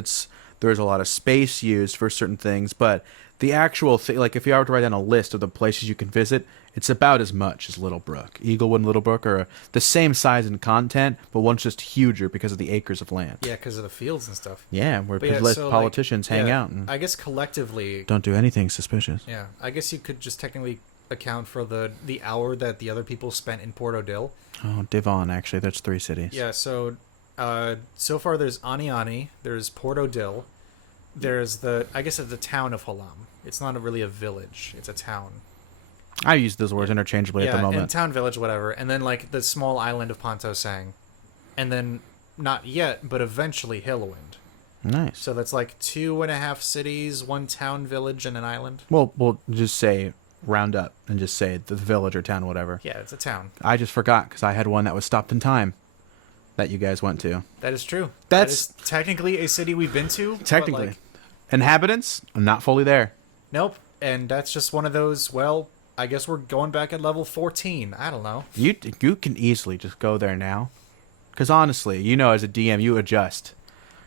there's a lot of space used for certain things, but the actual thing, like if you were to write down a list of the places you can visit, it's about as much as Little Brook. Eaglewood and Little Brook are the same size and content, but one's just huger because of the acres of land. Yeah, because of the fields and stuff. Yeah, where But yeah, so, like, politicians hang yeah, out and I guess collectively, don't do anything suspicious. yeah, I guess you could just technically account for the hour that the other people spent in Port Odile. Oh, Devon, actually, that's 3 cities. Yeah, so so far there's Aniani, there's Port Odile, there's I guess it's the town of Halam. It's not really a village, it's a town. I use those words interchangeably at the And moment. town, village, whatever. And then like the small island of Ponto Sang. And then not yet, but eventually Hillowin. Nice. So that's like 2.5 cities, 1 town, village, and an island. Well, we'll just say round up and just say the village or town, whatever. Yeah, it's a town. I just forgot because I had one that was stopped in time that you guys went to. That is true. That's- that is technically a city we've been to. but, Technically. like, Inhabitants, I'm not fully there. nope. And that's just one of those, well, I guess we're going back at level 14. I don't know. You can easily just go there now. Because honestly, you know, as a DM, you adjust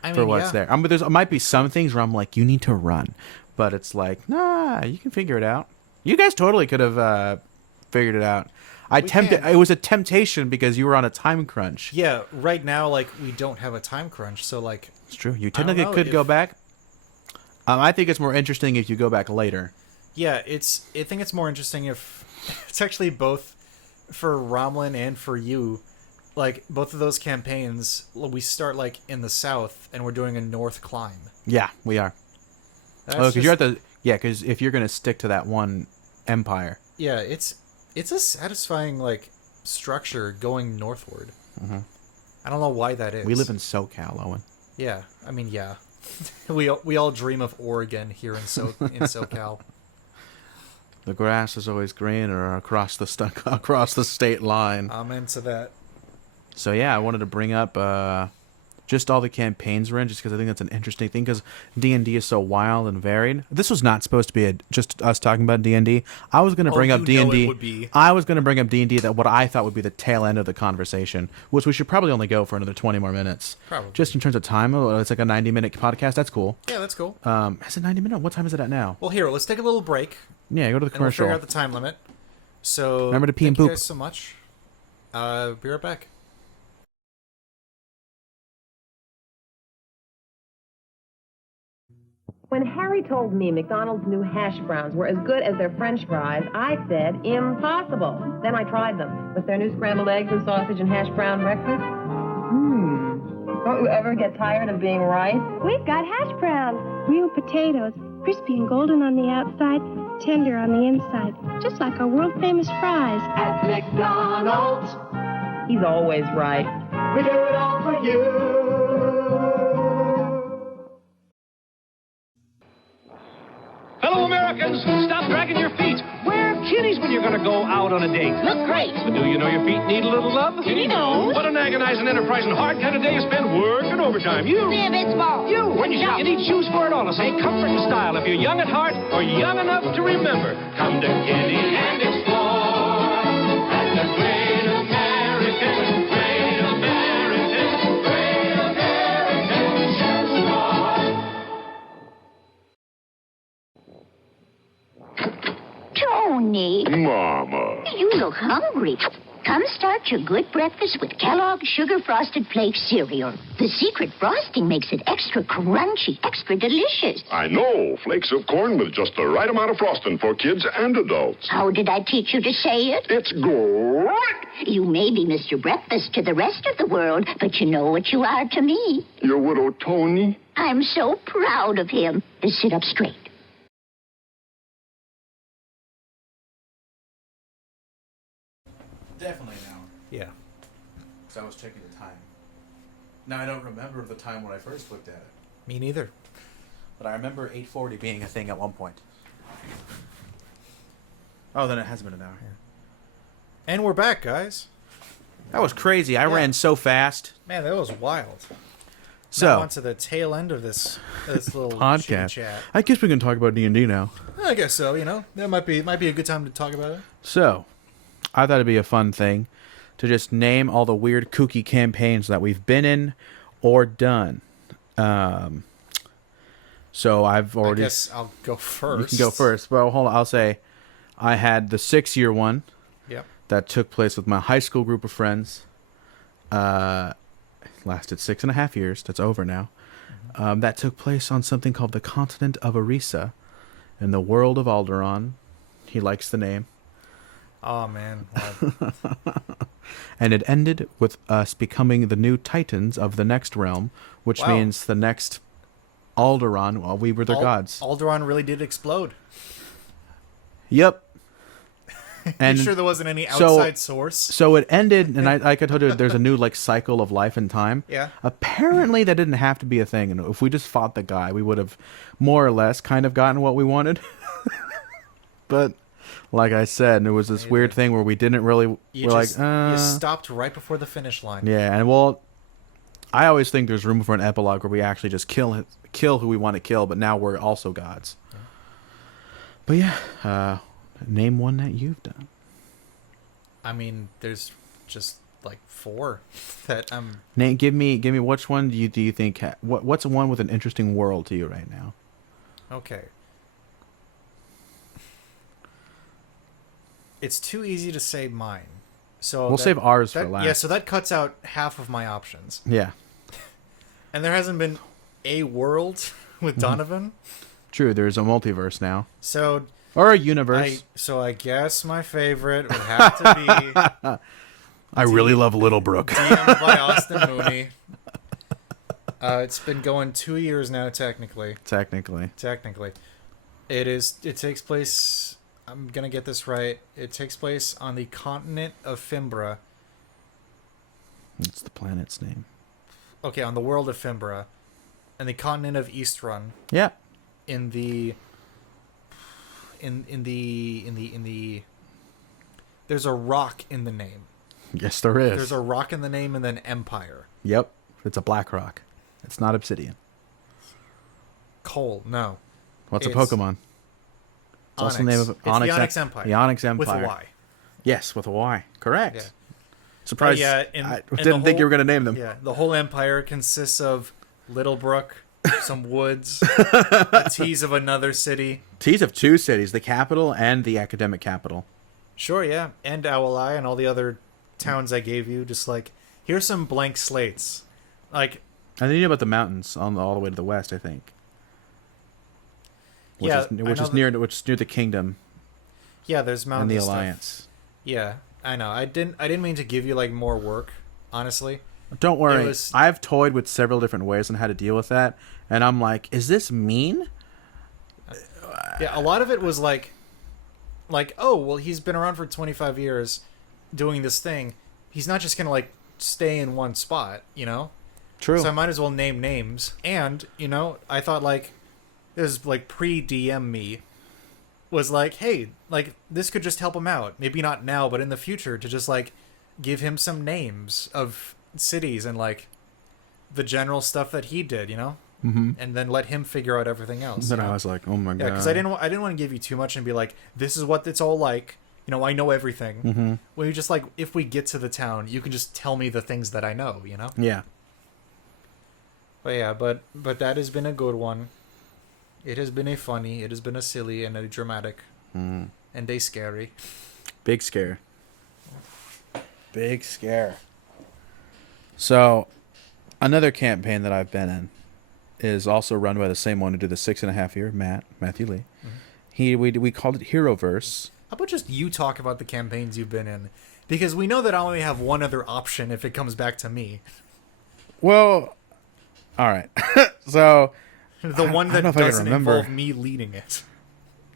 I mean, for what's yeah. there. But there might be some things where I'm like, you need to run. But it's like, nah, you can figure it out. You guys totally could have figured it out. can. It was a temptation because you were on a time crunch. Yeah, right now, like, we don't have a time crunch. So, like, It's true. You I don't technically know could go if- back. I think it's more interesting if you go back later. yeah, I think it's more interesting if it's actually both for Romlin and for you. Like, both of those campaigns, we start, like, in the south, and we're doing a north climb. Yeah, we are. That's Oh, because you're at just- the because if you're gonna stick to that one empire, Yeah, it's a satisfying, like, structure going northward. Mhm. I don't know why that is. we live in SoCal, Owen. Yeah, I mean, yeah. we all dream of Oregon here in SoCal. The grass is always greener across the across the state line. I'm into that. So yeah, I wanted to bring up just all the campaigns we're in, just because I think that's an interesting thing. Because D&D is so wild and varied. This was not supposed to be just us talking about D&D. I was going to bring up you know D&D. it would be. I was going to bring up D&D that what I thought would be the tail end of the conversation, which we should probably only go for another 20 more minutes. Probably. Just in terms of time, it's like a 90-minute podcast. That's cool. Yeah, that's cool. Is it 90 minutes? What time is it at now? Well, here, let's take a little break, Yeah, go to the and we'll commercial. figure out the time limit. So, Remember to pee and thank you poop. guys so much. Be right back. When Harry told me McDonald's new hash browns were as good as their French fries, I said, impossible. Then I tried them with their new scrambled eggs and sausage and hash brown breakfast. Don't you ever get tired of being right? We've got hash browns, real potatoes, crispy and golden on the outside, tender on the inside, just like our world-famous fries. At McDonald's, He's always right. we do it all for you. Fellow Americans, stop dragging your feet. We're kiddies. We when you're going to go out on a date. Look great. But do you know your feet need a little love? You know. What an agonizing, enterprising, hard kind of day you spend working overtime. You. Live its ball. You. When you shop, you need shoes for it all. To say comfort and style. If you're young at heart or young enough to remember, come to Guinea and explore at the Great American Tony, Mama. you look hungry. Come start your good breakfast with Kellogg's Sugar Frosted Flakes cereal. The secret frosting makes it extra crunchy, extra delicious. I know. Flakes of corn with just the right amount of frosting for kids and adults. How did I teach you to say it? It's great. You may be Mr. Breakfast to the rest of the world, but you know what you are to me. Your widow, Tony. I'm so proud of him. Just sit up straight. Definitely an hour. Yeah. Because I was checking the time. Now, I don't remember the time when I first looked at it. Me neither. But I remember 8:40 being a thing at one point. Oh, then it has been an hour. And we're back, guys. That was crazy. I ran so fast. Man, that was wild. So, now on to the tail end of this little podcast. chat. I guess we can talk about D&D now. I guess so. That might be a good time to talk about it. So, I thought it'd be a fun thing to just name all the weird, kooky campaigns that we've been in or done. So I've already. I guess I'll go first. You can go first. Well, hold on. I'll say I had the 6-year one. Yep. That took place with my high school group of friends. Lasted 6.5 years. That's over now. Mm-hmm. That took place on something called the continent of Orisa in the world of Alderaan. He likes the name. Oh, man. And it ended with us becoming the new Titans of the next realm, which means the next Alderaan. Well, we were their gods. Alderaan really did explode. Yep. And you sure there wasn't any outside source? So it ended, and I told you there's a new cycle of life and time. Yeah. Apparently, that didn't have to be a thing, and if we just fought the guy, we would have more or less kind of gotten what we wanted. But like I said, it was this weird thing where we didn't really. You stopped right before the finish line. Yeah, and I always think there's room for an epilogue where we actually just kill who we want to kill, but now we're also gods. Yeah. But yeah, name one that you've done. I mean, there's just 4 that I'm. Nate, give me which one do you think? What's one with an interesting world to you right now? Okay. It's too easy to say mine. So we'll save ours for last. Yeah, so that cuts out half of my options. Yeah. And there hasn't been a world with Donovan. True, there's a multiverse now. So or a universe. I guess my favorite would have to be I really love Little Brook. DM'd by Austin Mooney. It's been going 2 years now, technically. Technically. It takes place, I'm going to get this right. It takes place on the continent of Fimbra. That's the planet's name. Okay, on the world of Fimbra. And the continent of Eastrun. Yeah. In the there's a rock in the name. Yes, there is. There's a rock in the name and then Empire. Yep. It's a black rock. It's not obsidian. Coal, no. What's a Pokemon? It's also the name of Onyx. It's the Onyx Empire. The Onyx Empire. With a Y. Yes, with a Y. Correct. Yeah. Surprised. I didn't think you were going to name them. Yeah, the whole empire consists of Little Brook, some woods, the tease of another city. Tease of 2 cities, the capital and the academic capital. Sure, yeah. And Owl Eye and all the other towns I gave you. Just here's some blank slates. And then you know about the mountains all the way to the west, I think. Which is near the kingdom. Yeah, there's mountains and the alliance. Yeah, I know. I didn't mean to give you more work, honestly. Don't worry. I've toyed with several different ways on how to deal with that, and I'm like, is this mean? Yeah, a lot of it was oh, well, he's been around for 25 years doing this thing. He's not just gonna stay in one spot, True. So I might as well name names. And, I thought this is pre-DM me. was like, hey, like this could just help him out. Maybe not now, but in the future, to just like give him some names of cities and like the general stuff that he did, you know, and then let him figure out everything else. Then you know? I was like, oh my god. Yeah, because I didn't want to give you too much and be like, this is what it's all like. You know, I know everything. Well, you just like, if we get to the town, you can just tell me the things that I know. You know. Yeah. But yeah, but that has been a good one. It has been a funny, it has been a silly, and a dramatic, and a scary. Big scare. Big scare. So, another campaign that I've been in is also run by the same one who did the 6.5 year, Matthew Lee. We called it Heroverse. How about just you talk about the campaigns you've been in? Because we know that I only have one other option if it comes back to me. Well, all right. So the one that doesn't involve me leading it.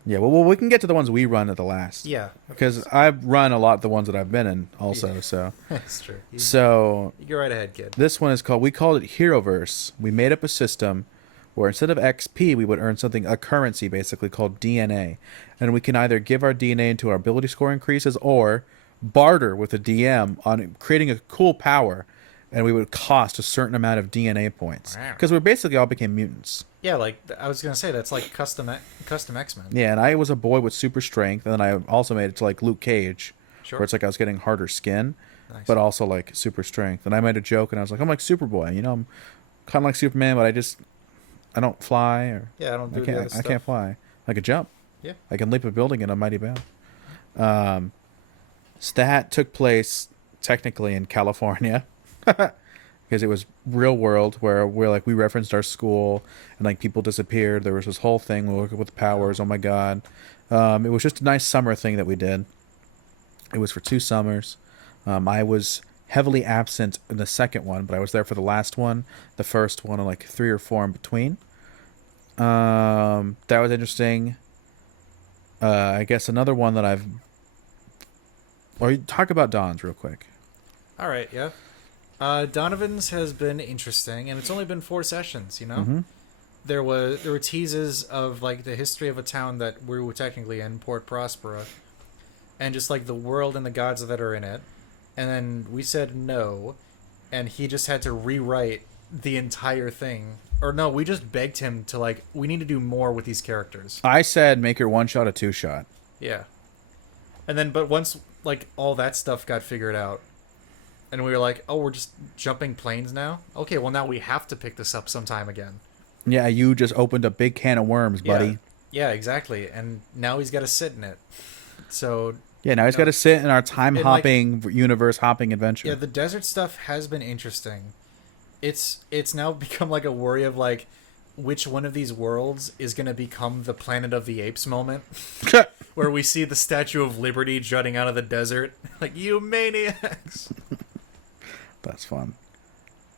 Yeah, well, we can get to the ones we run at the last. Yeah. Because I've run a lot of the ones that I've been in also, so. That's true. So. You go right ahead, kid. This one is we called it Heroverse. We made up a system where instead of XP, we would earn a currency basically called DNA. And we can either give our DNA into our ability score increases or barter with a DM on creating a cool power. And we would cost a certain amount of DNA points. Because we basically all became mutants. Yeah, like, I was going to say, that's like custom X-Men. Yeah, and I was a boy with super strength, and then I also made it to, like, Luke Cage, where it's like I was getting harder skin, but also, like, super strength. And I made a joke, and I was like, I'm like Superboy, you know, I'm kind of like Superman, but I don't fly. Or yeah, I don't do the other stuff. I can't fly. I can jump. Yeah. I can leap a building in a mighty bound. So that took place, technically, in California. Because it was real world where we referenced our school and like people disappeared. There was this whole thing with powers. Oh my god. It was just a nice summer thing that we did. It was for 2 summers. I was heavily absent in the second one, but I was there for the last one, the first one, and like 3 or 4 in between. That was interesting. I guess another one that talk about Don's real quick. All right, yeah. Donovan's has been interesting, and it's only been 4 sessions, you know? There were teases of, like, the history of a town that we were technically in, Port Prospera, and just, like, the world and the gods that are in it. And then we said no, and he just had to rewrite the entire thing. Or no, we just begged him to, like, we need to do more with these characters. I said make your 1-shot a 2-shot. Yeah. And then, but once, like, all that stuff got figured out, and we were like, oh, we're just jumping planes now? Okay, well, now we have to pick this up sometime again. Yeah, you just opened a big can of worms, buddy. Yeah, exactly. And now he's got to sit in it. So... yeah, now he's got to sit in our time-hopping, universe-hopping adventure. Yeah, the desert stuff has been interesting. It's now become like a worry of, like, which one of these worlds is going to become the Planet of the Apes moment? Where we see the Statue of Liberty jutting out of the desert. Like, you maniacs! That's fun.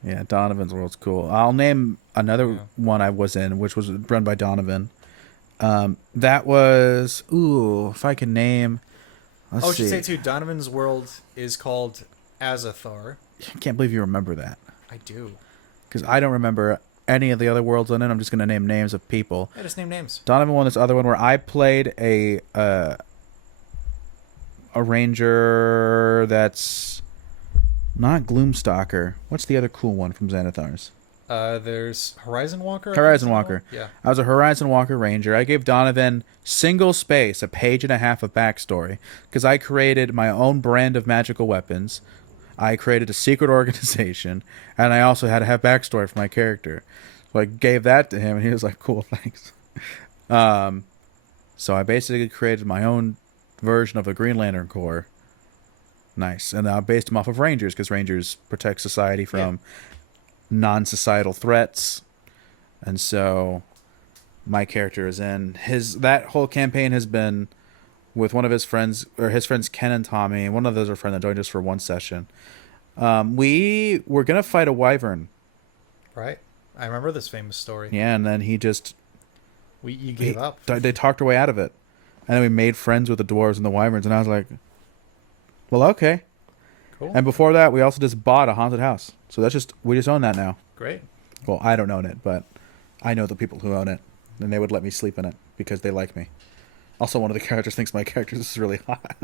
Yeah, Donovan's world's cool. I'll name another one I was in, which was run by Donovan. That was... ooh, if I can name... I should say, too, Donovan's world is called Azathar. I can't believe you remember that. I do. Because I don't remember any of the other worlds in it. I'm just going to name names of people. Yeah, just name names. Donovan won this other one where I played a ranger that's not Gloomstalker. What's the other cool one from Xanathars? There's Horizon Walker? Horizon Walker. Yeah. I was a Horizon Walker ranger. I gave Donovan single space, a page and a half of backstory, because I created my own brand of magical weapons. I created a secret organization, and I also had to have backstory for my character. So I gave that to him, and he was like, cool, thanks. So I basically created my own version of the Green Lantern Corps. Nice. And I based them off of Rangers, because Rangers protect society from non-societal threats. And so my character is in that whole campaign has been with one of his friends, or his friends Ken and Tommy, and one of those are friends that joined us for 1 session. We were gonna fight a wyvern. Right. I remember this famous story. Yeah, and then you gave up. They talked our way out of it. And then we made friends with the dwarves and the wyverns, and I was like, well, okay. Cool. And before that, we also just bought a haunted house. So we just own that now. Great. Well, I don't own it, but I know the people who own it, and they would let me sleep in it because they like me. Also, one of the characters thinks my character is really hot.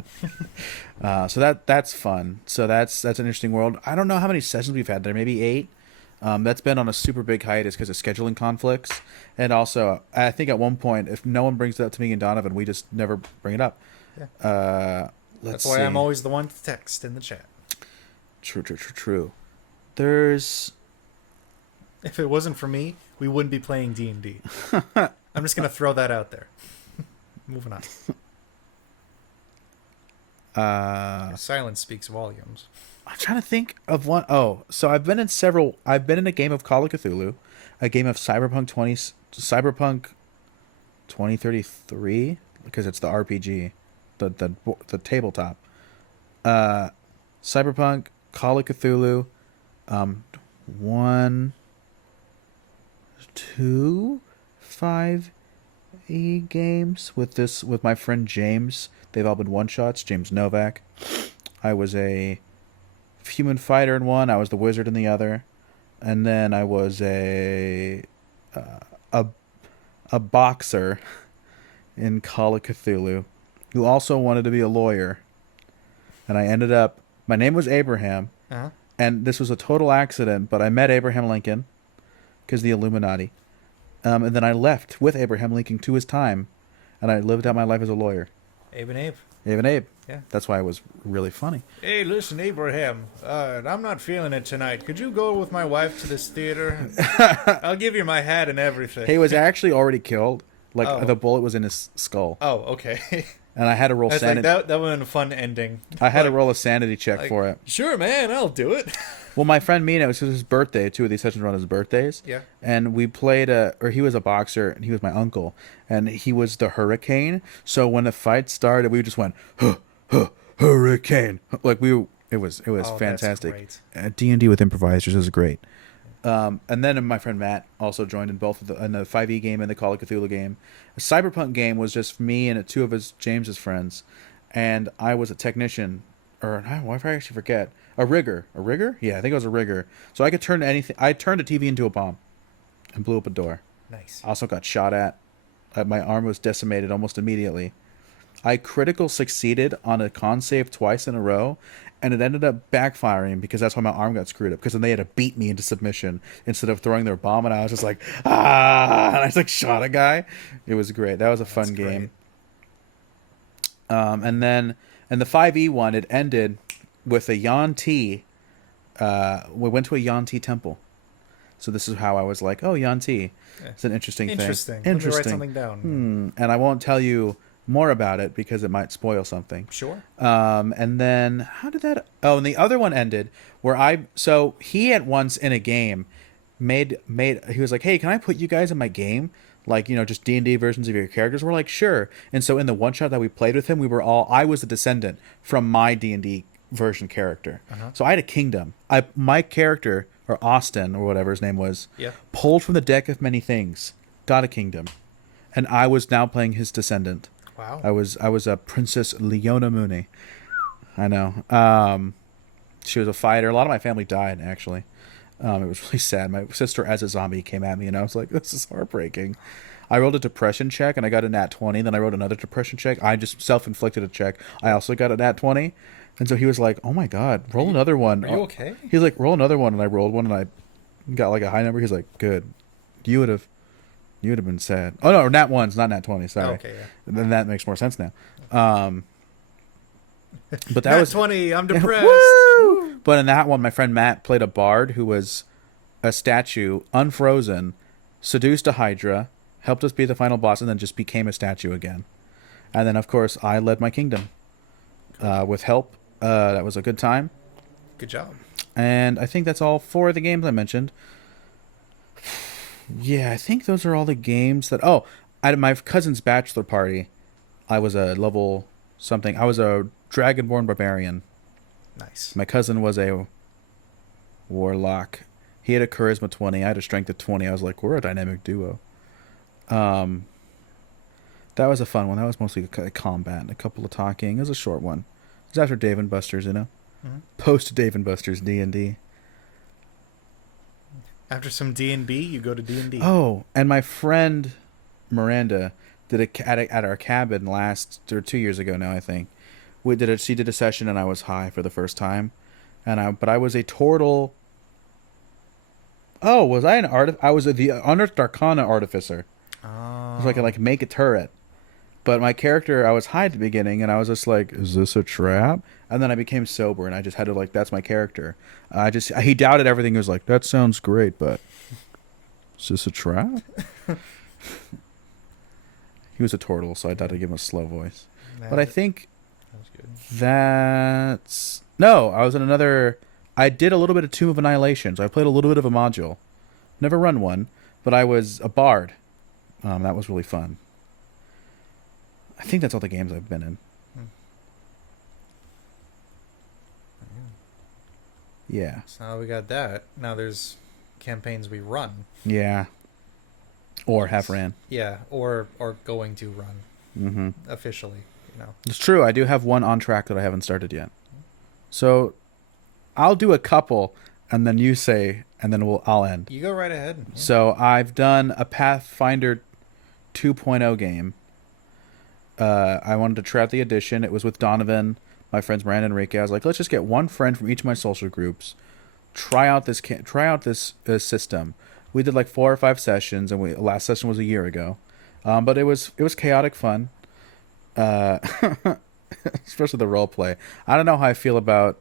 So that's fun. So that's an interesting world. I don't know how many sessions we've had there. Maybe 8. That's been on a super big hiatus because of scheduling conflicts, and also I think at one point, if no one brings it up to me and Donovan, we just never bring it up. Yeah. Let's That's why see. I'm always the one to text in the chat. True. There's. If it wasn't for me, we wouldn't be playing D&D. I'm just gonna throw that out there. Moving on. Silence speaks volumes. I'm trying to think of one. Oh, so I've been in several. I've been in a game of Call of Cthulhu, a game of Cyberpunk 2033 because it's the RPG, the tabletop. Cyberpunk, Call of Cthulhu, 1, 2, 5e games with my friend James. They've all been one shots. James Novak. I was a human fighter in one. I was the wizard in the other, and then I was a boxer in Call of Cthulhu, who also wanted to be a lawyer, and I ended up. My name was Abraham, and this was a total accident. But I met Abraham Lincoln because the Illuminati, and then I left with Abraham Lincoln to his time, and I lived out my life as a lawyer. Abe and Abe. Abe and Abe. Yeah. That's why it was really funny. Hey, listen, Abraham. I'm not feeling it tonight. Could you go with my wife to this theater? I'll give you my hat and everything. He was actually already killed. Like, the bullet was in his skull. Oh, okay. And I had to roll sanity. Like, that would have been a fun ending. I had to roll a sanity check for it. Sure, man, I'll do it. Well, my friend Mina, it was his birthday. 2 of these sessions were on his birthdays. Yeah. And we played he was a boxer, and he was my uncle. And he was the Hurricane. So when the fight started, we just went, huh, huh, Hurricane. Like, it was fantastic. D&D with improvisers is great. And then my friend Matt also joined in both in the 5e game and the Call of Cthulhu game. A Cyberpunk game was just me and 2 of James's friends, and I was a technician, or I actually forget, a rigger. A rigger? Yeah, I think I was a rigger. So I could turn anything. I turned a TV into a bomb, and blew up a door. Nice. I also got shot at. My arm was decimated almost immediately. I critical succeeded on a con save twice in a row, and it ended up backfiring because that's why my arm got screwed up. Because then they had to beat me into submission instead of throwing their bomb, and I was just like, and I just shot a guy. It was great. That was a fun game. And then in the 5e one, it ended with a Yuan-Ti. We went to a Yuan-Ti temple. So this is how I was like, oh, Yuan-Ti. It's an interesting thing. Interesting. Let me write something down. And I won't tell you more about it because it might spoil something. Sure. And then how did that? Oh, and the other one ended where so he at once in a game made he was like, hey, can I put you guys in my game? Like, just D&D versions of your characters. We're like, sure. And so in the one shot that we played with him, I was the descendant from my D&D version character. So I had a kingdom. My character, or Austin or whatever his name was, pulled from the deck of many things, got a kingdom, and I was now playing his descendant. Wow. I was a Princess Leona Mooney. I know. She was a fighter. A lot of my family died, actually. It was really sad. My sister as a zombie came at me, and I was like, this is heartbreaking. I rolled a depression check, and I got a nat 20. Then I rolled another depression check. I just self-inflicted a check. I also got a nat 20. And so he was like, oh, my God, roll another one. Are you okay? He's like, roll another one. And I rolled one, and I got like a high number. He's like, good. You would have been sad. Oh, no, nat 1s, not nat 20. Sorry. Okay, yeah. Then that makes more sense now. But that nat was 20. I'm depressed. Woo! But in that one, my friend Matt played a bard who was a statue, unfrozen, seduced a Hydra, helped us beat the final boss, and then just became a statue again. And then, of course, I led my kingdom with help. That was a good time. Good job. And I think that's all 4 of the games I mentioned. Yeah, I think those are all the games that... Oh, at my cousin's bachelor party, I was a level something. I was a Dragonborn Barbarian. Nice. My cousin was a Warlock. He had a Charisma 20. I had a Strength of 20. I was like, we're a dynamic duo. That was a fun one. That was mostly a combat and a couple of talking. It was a short one. It was after Dave and Buster's, Mm-hmm. Post Dave and Buster's D&D. After some D&B, you go to D&D. Oh, and my friend Miranda at our cabin last or 2 years ago now, I think. She did a session and I was high for the first time, but I was a turtle. Oh, was I an I was the Unearthed Arcana artificer. Oh. So I could like make a turret. But my character, I was high at the beginning, and I was just like, "Is this a trap?" And then I became sober, and I just had to like, "That's my character." He doubted everything. He was like, "That sounds great, but is this a trap?" He was a turtle, so I had to give him a slow voice. But I think that's no. I was in another. I did a little bit of Tomb of Annihilation, so I played a little bit of a module. Never run one, but I was a bard. That was really fun. I think that's all the games I've been in. Yeah. So now we got that. Now there's campaigns we run. Yeah. Or have ran. Yeah, or going to run. Officially, It's true. I do have one on track that I haven't started yet. So I'll do a couple, and then you say, and then I'll end. You go right ahead. Yeah. So I've done a Pathfinder 2.0 game. I wanted to try out the edition. It was with Donovan, my friends Miranda and Enrique. I was like, let's just get one friend from each of my social groups, try out this system. We did like 4 or 5 sessions, and last session was a year ago, but it was chaotic fun, especially the role play. I don't know how I feel about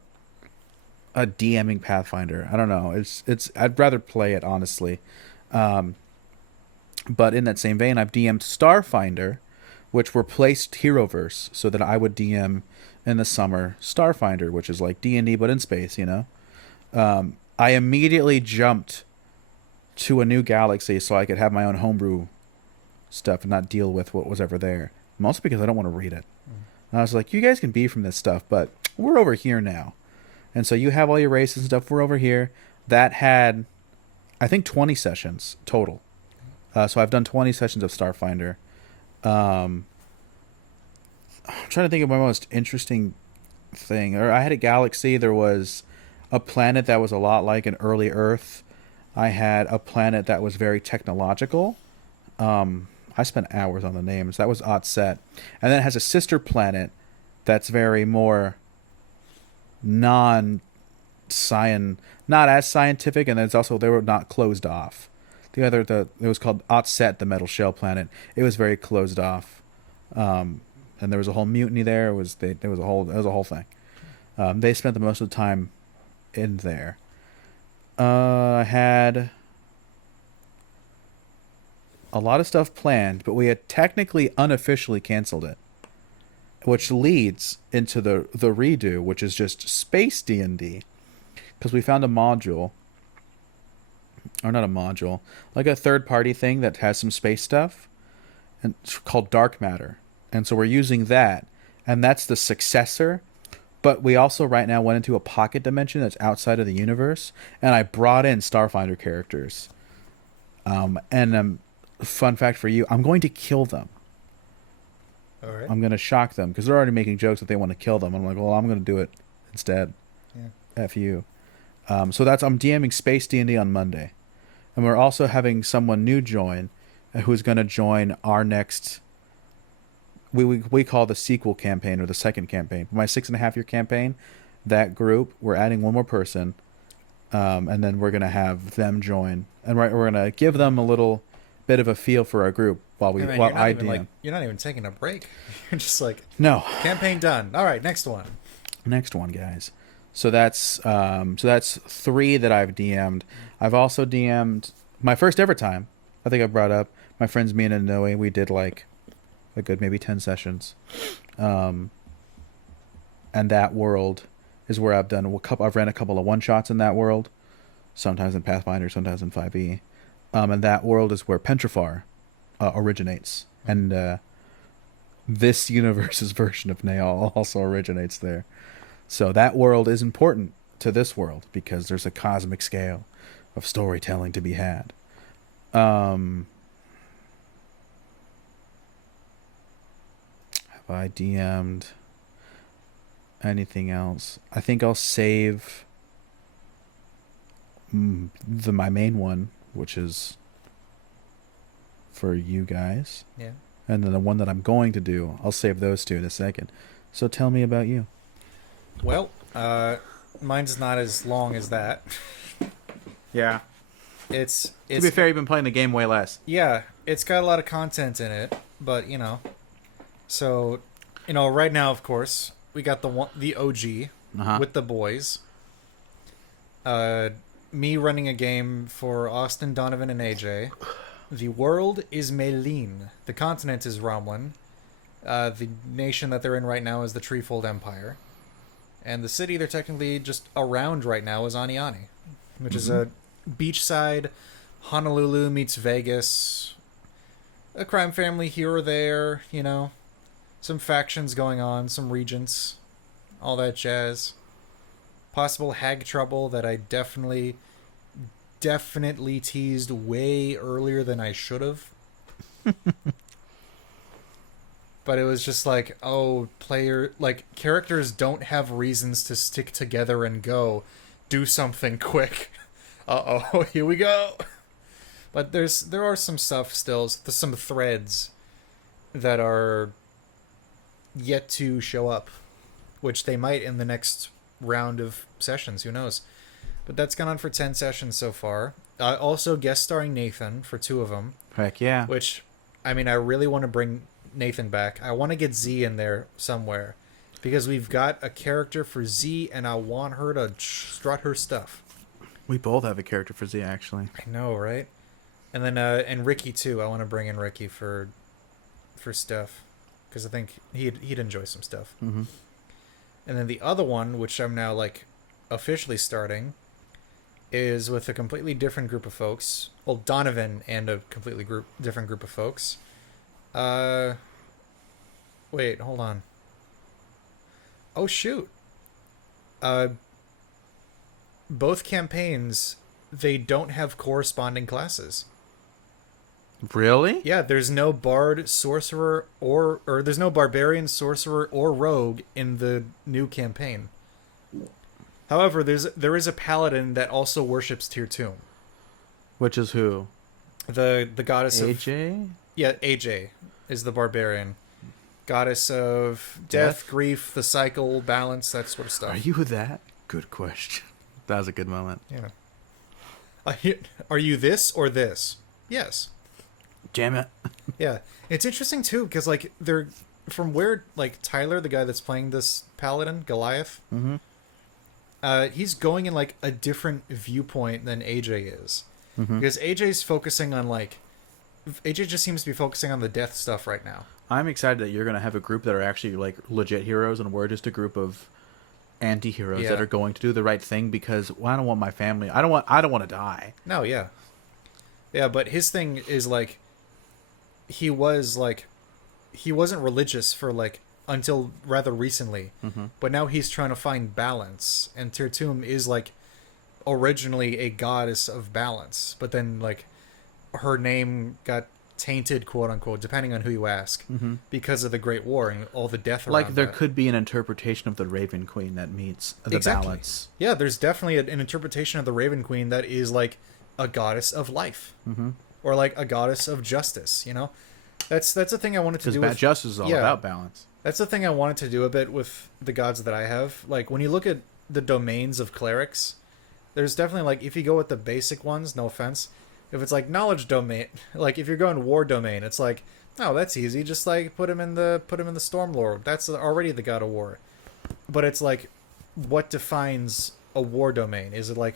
a DMing Pathfinder. I don't know. It's I'd rather play it honestly, but in that same vein, I've DM'd Starfinder, which replaced Heroverse, so that I would DM in the summer Starfinder, which is like D&D but in space, I immediately jumped to a new galaxy so I could have my own homebrew stuff and not deal with what was ever there. Mostly because I don't want to read it. And I was like, you guys can be from this stuff, but we're over here now. And so you have all your races and stuff. We're over here. That had, I think, 20 sessions total. So I've done 20 sessions of Starfinder. I'm trying to think of my most interesting thing. I had a galaxy. There was a planet that was a lot like an early Earth. I had a planet that was very technological. I spent hours on the names. That was Otset. And then it has a sister planet that's very more not as scientific, and it's also, they were not closed off. It was called Otset, the metal shell planet. It was very closed off. And there was a whole mutiny there. It was a whole thing. They spent the most of the time in there. I had a lot of stuff planned, but we had technically unofficially canceled it, which leads into the redo, which is just space D&D, because we found a module, or not a module, like a third-party thing that has some space stuff, and it's called Dark Matter, and so we're using that, and that's the successor. But we also right now went into a pocket dimension that's outside of the universe, and I brought in Starfinder characters. Fun fact for you, I'm going to kill them. All right. I'm going to shock them, because they're already making jokes that they want to kill them. I'm like, well, I'm going to do it instead. Yeah. F you. So I'm DMing Space D&D on Monday. And we're also having someone new join, who's going to join our next... We call the sequel campaign, or the second campaign. My 6.5-year campaign, that group, we're adding one more person, and then we're going to have them join. And we're going to give them a little bit of a feel for our group while I DM. You're not even taking a break. You're just like, no. Campaign done. All right, next one. Next one, guys. So that's 3 that I've DM'd. I've also DM'd my first ever time. I think I brought up my friends Mina and Noe. We did like a good maybe 10 sessions, and that world is where I've ran a couple of one-shots in that world, sometimes in Pathfinder, sometimes in 5e, and that world is where Pentrafar originates, and this universe's version of Naal also originates there. So that world is important to this world because there's a cosmic scale of storytelling to be had. I DM'd anything else? I think I'll save my main one, which is for you guys. Yeah. and then the one that I'm going to do, I'll save those two in a second. So tell me about you. Well, mine's not as long as that. Yeah. It's To be fair, you've been playing the game way less. Yeah, it's got a lot of content in it, but so right now, of course, we got the OG with the boys. Me running a game for Austin, Donovan, and AJ. The world is Melin. The continent is Romlin. The nation that they're in right now is the Treefold Empire. And the city they're technically just around right now is Aniani, which is a beachside Honolulu meets Vegas. A crime family here or there, some factions going on, some regents, all that jazz. Possible hag trouble that I definitely teased way earlier than I should have. But it was just like, characters don't have reasons to stick together and go, do something quick. Uh-oh, here we go. But there are some stuff still, some threads that are yet to show up, which they might in the next round of sessions, who knows. But that's gone on for 10 sessions so far. Also guest starring Nathan for 2 of them. Heck yeah. Which, I really want to bring Nathan back. I want to get Z in there somewhere, because we've got a character for Z and I want her to strut her stuff. We both have a character for Z, actually. I know, right? And then and Ricky too. I want to bring in Ricky for stuff, because I think he'd enjoy some stuff. Mm-hmm. And then the other one, which I'm now officially starting, is with a completely different group of folks. Well, Donovan and a completely different group of folks. Wait, hold on. Oh shoot. Both campaigns, they don't have corresponding classes. Really? Yeah, there's no bard, sorcerer, or there's no barbarian, sorcerer, or rogue in the new campaign. However, there is a paladin that also worships Tirtum. Which is who? The goddess AJ? Yeah, AJ is the barbarian. Goddess of death, grief, the cycle, balance, that sort of stuff. Are you that? Good question. That was a good moment. Yeah. Are you this or this? Yes. Damn it. Yeah. It's interesting too, because they're from where Tyler, the guy that's playing this paladin, Goliath, he's going in a different viewpoint than AJ is. Because AJ's focusing on AJ just seems to be focusing on the death stuff right now. I'm excited that you're going to have a group that are actually legit heroes, and we're just a group of anti-heroes that are going to do the right thing, because I don't want my family. I don't want to die. No, yeah. Yeah, but his thing is he wasn't religious for until rather recently. But now he's trying to find balance, and Tirtum is originally a goddess of balance, but then her name got tainted, quote unquote, depending on who you ask, because of the Great War and all the death around there that. could be an interpretation of the Raven Queen that meets the balance. Yeah, there's definitely an interpretation of the Raven Queen that is a goddess of life, or a goddess of justice. That's the thing I wanted to do. Because justice is all about balance. That's the thing I wanted to do a bit with the gods that I have. When you look at the domains of clerics, there's definitely if you go with the basic ones, no offense, if it's knowledge domain, if you're going war domain, it's oh, that's easy, just put him in the Stormlord. That's already the god of war. But it's what defines a war domain? Is it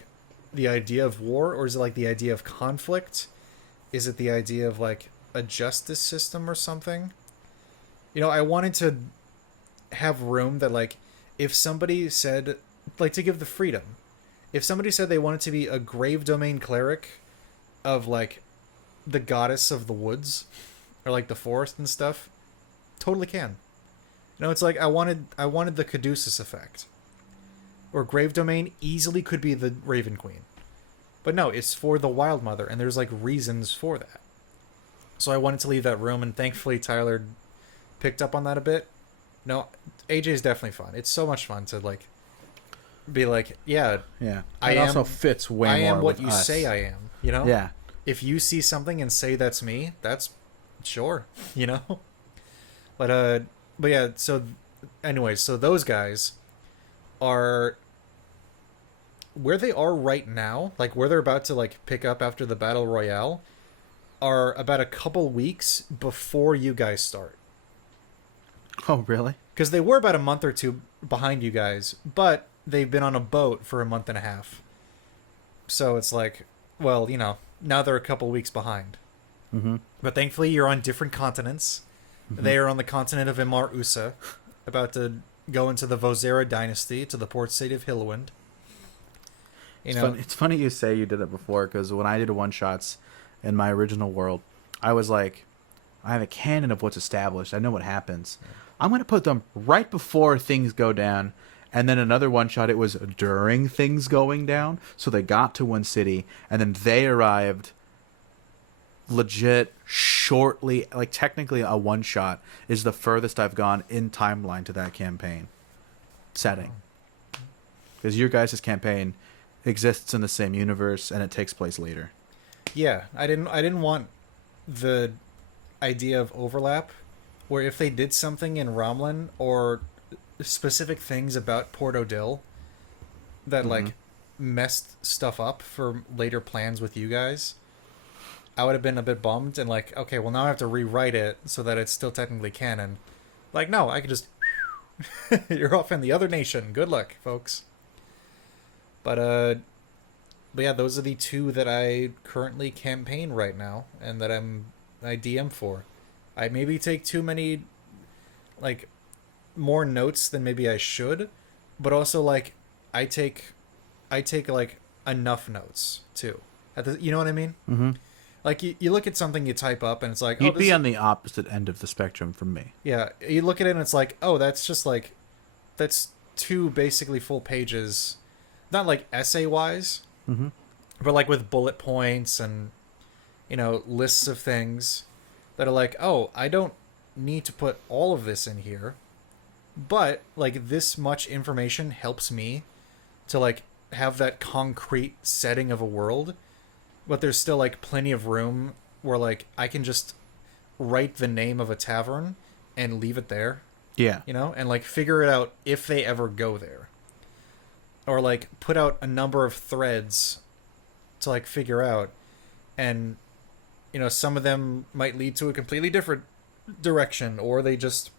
the idea of war, or is it the idea of conflict? Is it the idea of a justice system or something? I wanted to have room that if somebody said to give the freedom, if somebody said they wanted to be a grave domain cleric of the goddess of the woods or the forest and stuff, totally can. It's I wanted the Caduceus effect, or grave domain easily could be the Raven Queen, but no, it's for the Wild Mother, and there's reasons for that. So I wanted to leave that room, and thankfully Tyler picked up on that a bit. No, AJ's definitely fun. It's so much fun to be yeah. It also fits way more. I am what with you us. say I am. Yeah. If you see something and say that's me, that's sure, you know. But yeah. So, anyways, so those guys are where they are right now, like where they're about to like pick up after the battle royale, are about a couple weeks before you guys start. Oh, really? Because they were about a month or two behind you guys, but they've been on a boat for a month and a half. So it's like, well, you know, now they're a couple weeks behind. Mm-hmm. But thankfully, you're on different continents. Mm-hmm. They are on the continent of Imar Usa, about to go into the Vozera dynasty to the port city of Hilwind. You know, It's funny you say you did it before, because when I did one-shots in my original world, I was like, I have a canon of what's established. I know what happens. Yeah. I'm going to put them right before things go down. And then another one-shot, it was during things going down. So they got to one city, and then they arrived legit shortly. Like, technically a one-shot is the furthest I've gone in timeline to that campaign setting. Because your guys' campaign exists in the same universe, and it takes place later. Yeah, I didn't want the idea of overlap, where if they did something in Romlin or specific things about Port Odil that like messed stuff up for later plans with you guys, I would have been a bit bummed and like, okay, well now I have to rewrite it so that it's still technically canon. Like, no, I could just you're off in the other nation. Good luck, folks. But yeah, those are the two that I currently campaign right now and that I DM for. I maybe take too many, like, more notes than maybe I should, but also like I take like enough notes too. You know what I mean? Mm-hmm. Like you look at something, you type up, and it's like, you'd be on the opposite end of the spectrum from me. Yeah, you look at it and it's like, oh, that's just like, that's two basically full pages, not like essay wise, but like with bullet points and, you know, lists of things that are like, oh, I don't need to put all of this in here, but like this much information helps me to like have that concrete setting of a world, but there's still like plenty of room where like I can just write the name of a tavern and leave it there. Yeah. You know, and like figure it out if they ever go there. Or like put out a number of threads to like figure out, and you know, some of them might lead to a completely different direction, or they just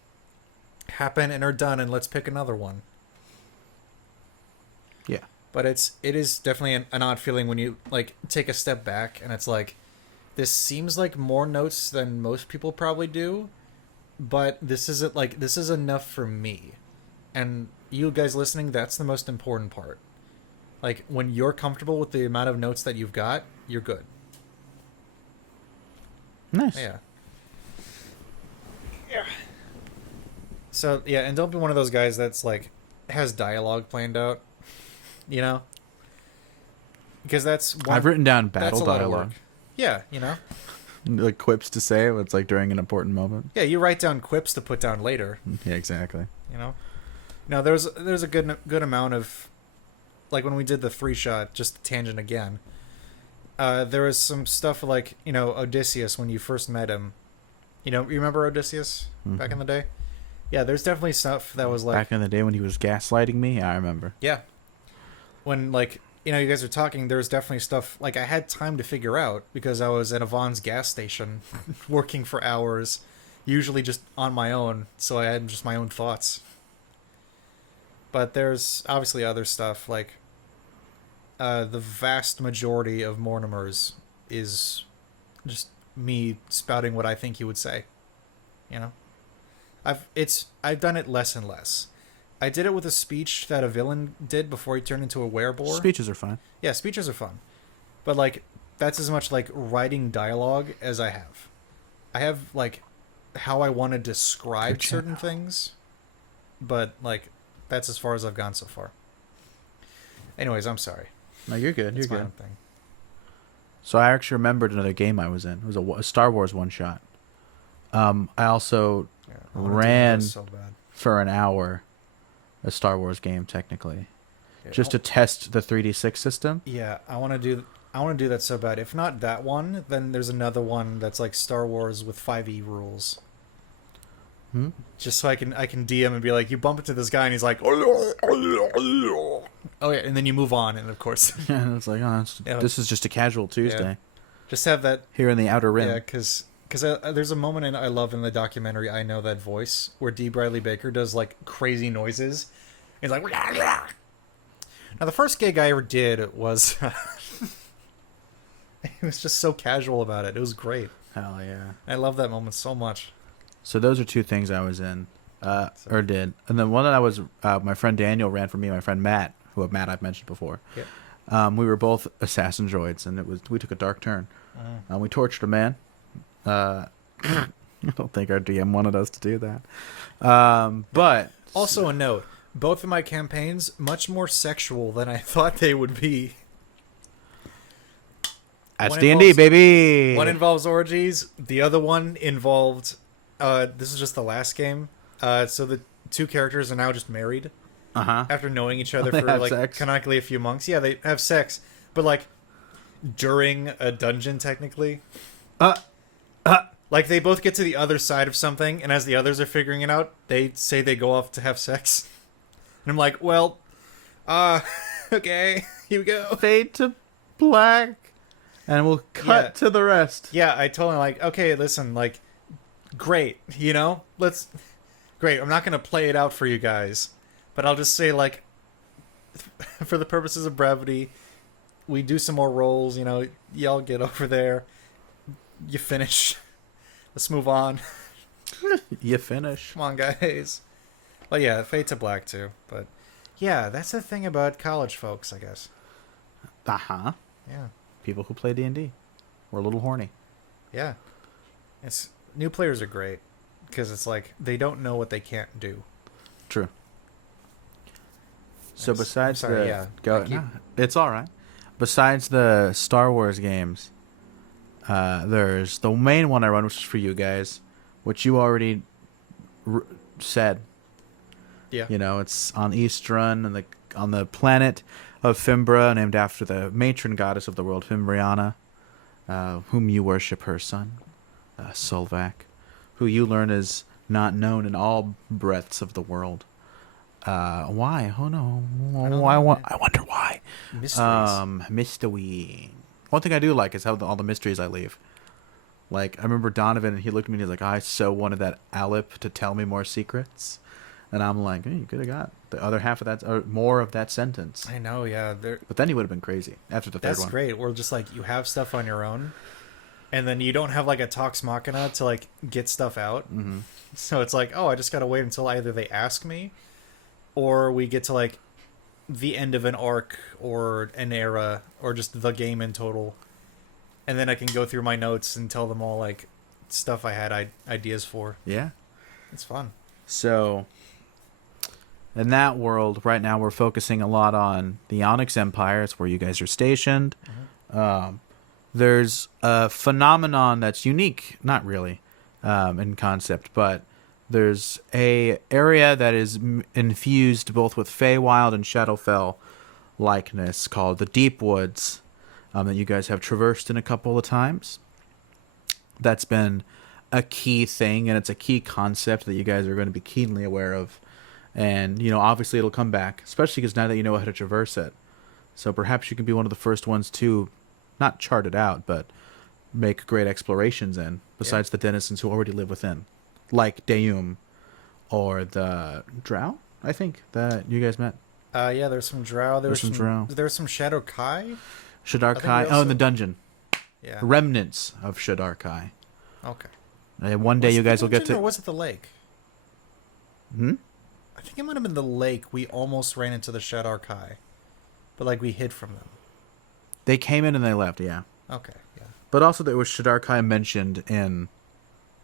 happen and are done and let's pick another one. Yeah. But it is definitely an odd feeling when you like take a step back and it's like, this seems like more notes than most people probably do, but this is enough for me. And you guys listening, that's the most important part. Like, when you're comfortable with the amount of notes that you've got, you're good. Nice. Yeah. Yeah. So, yeah, and don't be one of those guys that's, like, has dialogue planned out, you know? Because that's I've written down battle dialogue. Yeah, you know? Like quips to say, it's like during an important moment. Yeah, you write down quips to put down later. Yeah, exactly. You know? Now, there's a good amount of, like, when we did the 3-shot, just a tangent again, there was some stuff like, you know, Odysseus, when you first met him. You know, you remember Odysseus back in the day? Yeah, there's definitely stuff that was like... Back in the day when he was gaslighting me? I remember. Yeah. When, like, you know, you guys are talking, there was definitely stuff, like, I had time to figure out because I was at Avon's gas station working for hours, usually just on my own, so I had just my own thoughts. But there's obviously other stuff, like the vast majority of Mortimer's is just me spouting what I think he would say. You know? I've done it less and less. I did it with a speech that a villain did before he turned into a werebore. Speeches are fun. Yeah, speeches are fun. But like that's as much like writing dialogue as I have. I have like how I want to describe certain things, but like that's as far as I've gone so far. Anyways, I'm sorry. No, you're good. You're It's my good. own thing. So I actually remembered another game I was in. It was a Star Wars one-shot. I also ran So bad. for an hour a Star Wars game, technically. Just to test the 3D6 system. Yeah, I want to do... I want to do that so bad. If not that one, then there's another one that's like Star Wars with 5e rules. Just so I can DM and be like, you bump into this guy and he's like, oh yeah, and then you move on, and of course, Yeah, it's like, this is just a casual Tuesday. Yeah. Just have that here in the Outer Rim. Yeah, because there's a moment I love in the documentary I Know That Voice where D. Bradley Baker does like crazy noises. He's like, rah, rah. Now the first gig I ever did was, he was just so casual about it. It was great. Hell yeah! I love that moment so much. So those are two things I was in, or did, and then one that I was. My friend Daniel ran for me. My friend Matt, I've mentioned before. Yeah. We were both assassin droids, and we took a dark turn. We tortured a man. I don't think our DM wanted us to do that. But also a note: both of my campaigns much more sexual than I thought they would be. That's D&D, baby. One involves orgies. The other one involved. This is just the last game. So the two characters are now just married. After knowing each other for like sex. Canonically a few months. Yeah, they have sex, but like during a dungeon, technically. Like they both get to the other side of something, and as the others are figuring it out, they say they go off to have sex. And I'm like, well, okay, here we go. Fade to black, and we'll cut to the rest. Yeah, I told him like, okay, listen, like, great, great. I'm not gonna play it out for you guys, but I'll just say like, for the purposes of brevity, we do some more rolls. Y'all get over there. You finish. Let's move on. You finish. Come on, guys. But yeah, Fade to Black too. But yeah, that's the thing about college folks, I guess. Yeah. People who play D&D. We're a little horny. Yeah. New players are great because it's like they don't know what they can't do. True. So besides it's all right. Besides the Star Wars games, there's the main one I run, which is for you guys, which you already said. Yeah. It's on East Run and on the planet of Fimbra, named after the matron goddess of the world, Fimbriana, whom you worship her son, Solvac, who you learn is not known in all breadths of the world. Why? Oh no! I wonder why. Mystery. One thing I do like is how all the mysteries I leave. Like I remember Donovan, and he looked at me and he's like, "I so wanted that Alip to tell me more secrets," and I'm like, "Hey, you could have got the other half of that, or more of that sentence." I know, yeah. But then he would have been crazy after the third one. That's great. We're just like you have stuff on your own, and then you don't have like a Tox Machina to like get stuff out. Mm-hmm. So it's like, oh, I just gotta wait until either they ask me, or we get to like the end of an arc or an era or just the game in total, and then I can go through my notes and tell them all like stuff I had ideas for. Yeah, it's fun. So in that world right now we're focusing a lot on the Onyx Empire. It's where you guys are stationed. There's a phenomenon that's unique, not really in concept, but there's a area that is infused both with Feywild and Shadowfell likeness called the Deep Woods, that you guys have traversed in a couple of times. That's been a key thing, and it's a key concept that you guys are going to be keenly aware of. And, obviously it'll come back, especially because now that you know how to traverse it. So perhaps you can be one of the first ones to not chart it out, but make great explorations in, besides the denizens who already live within. Like Deum or the Drow, I think, that you guys met. Yeah, there's some Drow. There's some Drow. There's some Shadow Kai. Shadar Kai. Also... in the dungeon. Yeah. Remnants of Shadar Kai. Okay. One day you guys will get to... Or was it the lake? I think it might have been the lake. We almost ran into the Shadar Kai. But, like, we hid from them. They came in and they left, yeah. Okay, yeah. But also there was Shadar Kai mentioned in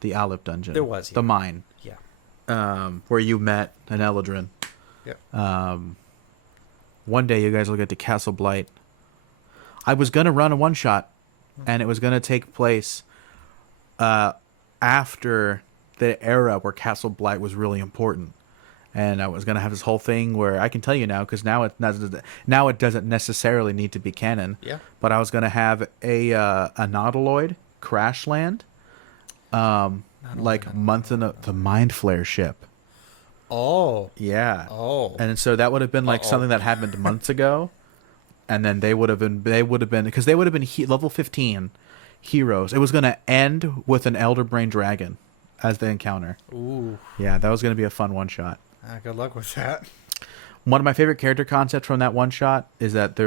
the Alip dungeon. There was, yeah. The mine. Yeah. Where you met an Eladrin. Yep. One day you guys will get to Castle Blight. I was going to run a one-shot, and it was going to take place after the era where Castle Blight was really important. and I was gonna have this whole thing where I can tell you now because now it doesn't necessarily need to be canon. Yeah. But I was gonna have a Nautiloid crash land, like month in the Mind Flare ship. Oh. Yeah. Oh. And so that would have been like something that happened months ago, and then they would have been because they would have been level 15 heroes. It was gonna end with an Elder Brain Dragon as the encounter. Ooh. Yeah, that was gonna be a fun one shot. Good luck with that. One of my favorite character concepts from that one shot is that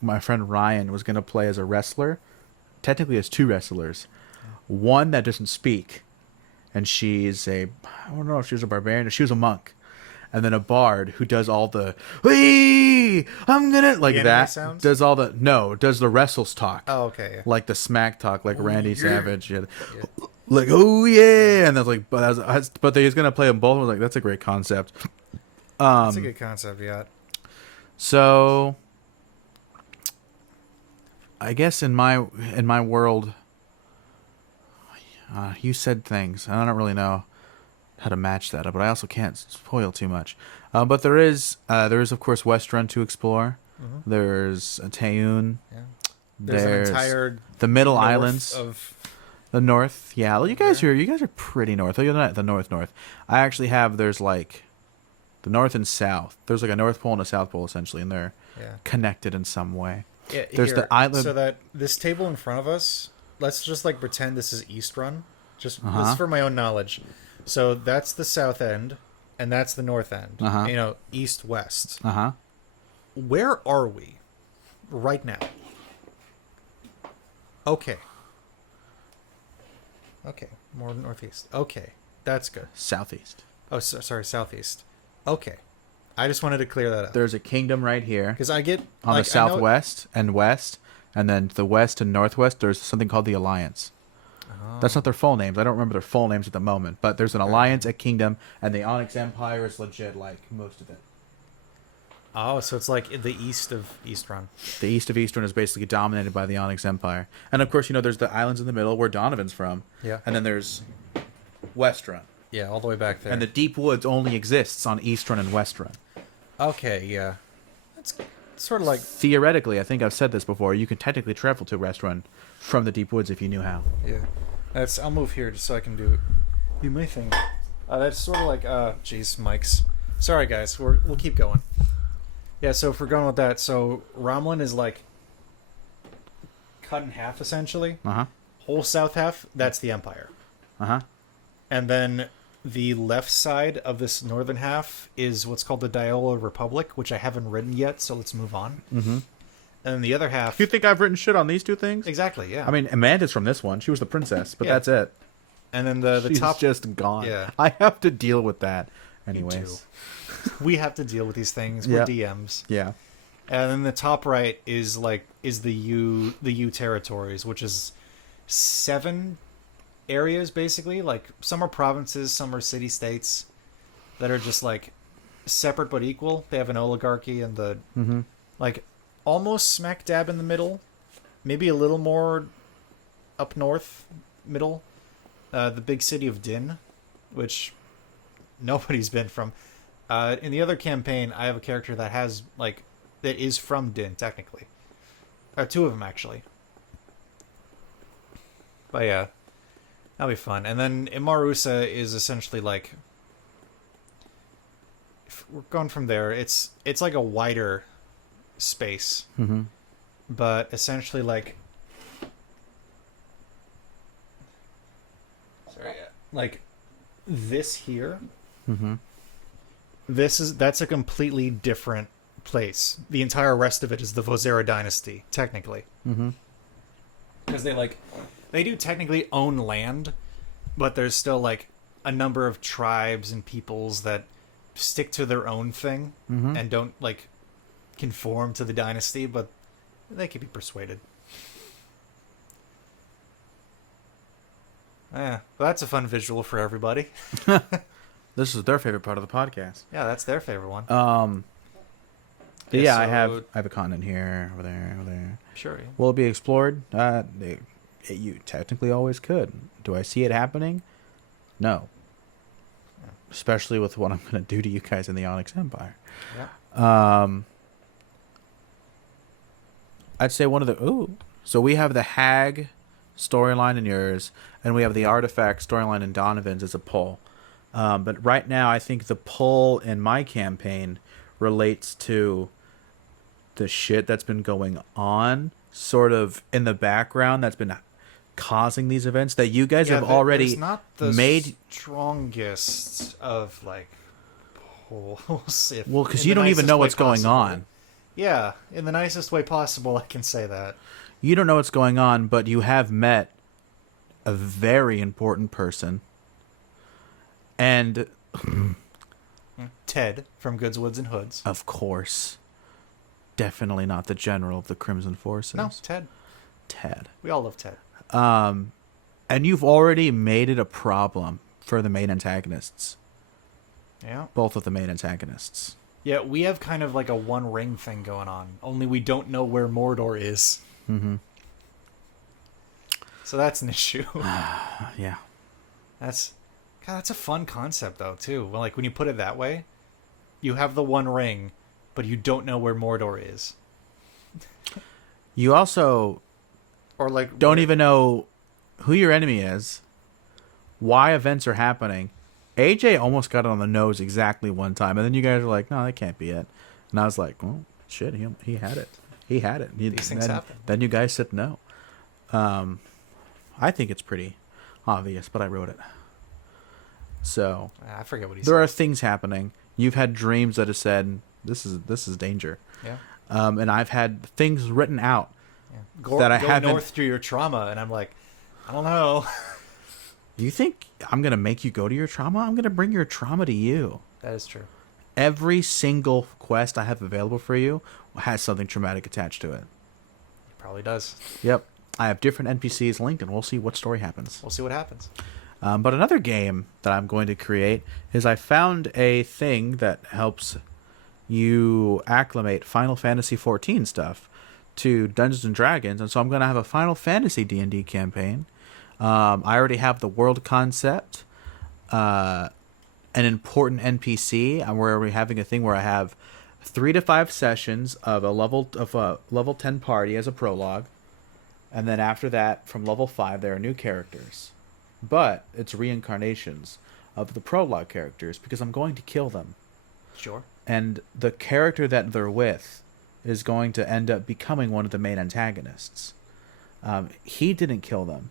my friend Ryan was going to play as a wrestler. Technically, as two wrestlers. One that doesn't speak, and I don't know if she was a barbarian or she was a monk. And then a bard who does all the, "Hey, I'm gonna," like The that. sounds? Does the wrestles talk. Oh, okay. Yeah. Like the smack talk, like Randy Savage. Yeah. Like, "Oh, yeah." And that's like, but they was going to play them both. I was like, that's a great concept. That's a good concept, yeah. So, I guess in my world, you said things. I don't really know how to match that up, but I also can't spoil too much. But there is of course Westrun to explore. Mm-hmm. There's Taeun. Yeah. There's an entire the Middle Islands of the North. Yeah, well, you guys are pretty north. Oh, you're not the north. I actually have there's like the North and South. There's like a North Pole and a South Pole essentially, and they're connected in some way. Yeah, there's the island. So that this table in front of us, let's just like pretend this is East Run. Just this is for my own knowledge. So that's the south end, and that's the north end. You know, east west. Where are we right now? Okay, more northeast. Okay, that's good. Southeast. Oh, sorry, southeast. Okay, I just wanted to clear that up. There's a kingdom right here. Because I get on the southwest and west, and then to the west and northwest, there's something called the Alliance. That's not their full names. I don't remember their full names at the moment, but there's an alliance, a kingdom, and the Onyx Empire is legit like most of it. Oh, so it's like the east of Eastrun. The east of Eastrun is basically dominated by the Onyx Empire. And of course, there's the islands in the middle where Donovan's from. Yeah. And then there's Westrun. Yeah, all the way back there. And the Deep Woods only exists on Eastrun and Westrun. Okay, yeah. That's sort of like... Theoretically, I think I've said this before, you can technically travel to Westrun from the Deep Woods if you knew how. Yeah. I'll move here just so I can do my thing. That's sort of like... Jeez, mics. Sorry, guys. We'll keep going. Yeah, so if we're going with that, so Romlin is like cut in half, essentially. Whole south half, that's the Empire. And then the left side of this northern half is what's called the Diola Republic, which I haven't written yet, so let's move on. And then the other half... You think I've written shit on these two things? Exactly, yeah. I mean, Amanda's from this one. She was the princess, but that's it. And then the She's top... just gone. Yeah. I have to deal with that. Anyways. We have to deal with these things. We're DMs. Yeah. And then the top right is the U territories, which is 7 areas basically. Like some are provinces, some are city states that are just like separate but equal. They have an oligarchy and the like almost smack dab in the middle, maybe a little more up north middle. The big city of Din, which nobody's been from. In the other campaign, I have a character that is from Din, technically. 2 of them, actually. But yeah, that'll be fun. And then Imarusa is essentially like... If we're going from there, it's like a wider space. But essentially like... Sorry, like this here... That's a completely different place. The entire rest of it is the Vozera dynasty, technically. Because they do technically own land, but there's still like a number of tribes and peoples that stick to their own thing and don't like conform to the dynasty, but they can be persuaded. Yeah, well, that's a fun visual for everybody. This is their favorite part of the podcast. Yeah, that's their favorite one. Yeah, so I have a continent here, over there. Sure. Yeah. Will it be explored? You technically always could. Do I see it happening? No. especially with what I'm going to do to you guys in the Onyx Empire. Yeah. I'd say one of the... Ooh. So we have the Hag storyline in yours, and we have the Artifact storyline in Donovan's as a pull. But right now, I think the pull in my campaign relates to the shit that's been going on sort of in the background that's been causing these events that you guys have already not the made. Strongest of like pulls. Well, because you don't even know what's going on. Yeah, in the nicest way possible, I can say that. You don't know what's going on, but you have met a very important person. And Ted from Goods, Woods, and Hoods. Of course. Definitely not the general of the Crimson Forces. No, Ted. Ted. We all love Ted. And you've already made it a problem for the main antagonists. Yeah. Both of the main antagonists. Yeah, we have kind of like a one ring thing going on. Only we don't know where Mordor is. Mm-hmm. So that's an issue. Yeah. That's a fun concept though too. Well, like when you put it that way, you have the one ring, but you don't know where Mordor is. You also don't even know who your enemy is, why events are happening. AJ almost got it on the nose exactly one time, and then you guys were like, no, that can't be it. And I was like, well, shit, he had it. He had it. These things happen. Then you guys said no. I think it's pretty obvious, but I wrote it. So I forget what he there said. are things happening. You've had dreams that have said, this is danger. Yeah. And I've had things written out Go haven't. north through your trauma, and I'm like, I don't know. You think I'm going to make you go to your trauma? I'm going to bring your trauma to you. That is true. Every single quest I have available for you has something traumatic attached to it. It probably does. Yep. I have different NPCs linked, and we'll see what story happens. We'll see what happens. But another game that I'm going to create is I found a thing that helps you acclimate Final Fantasy XIV stuff to Dungeons and Dragons, and so I'm going to have a Final Fantasy D&D campaign. I already have the world concept, an important NPC, and we're having a thing where I have 3 to 5 sessions of a level 10 party as a prologue, and then after that, from level 5, there are new characters. But it's reincarnations of the prologue characters because I'm going to kill them. Sure. And the character that they're with is going to end up becoming one of the main antagonists. He didn't kill them.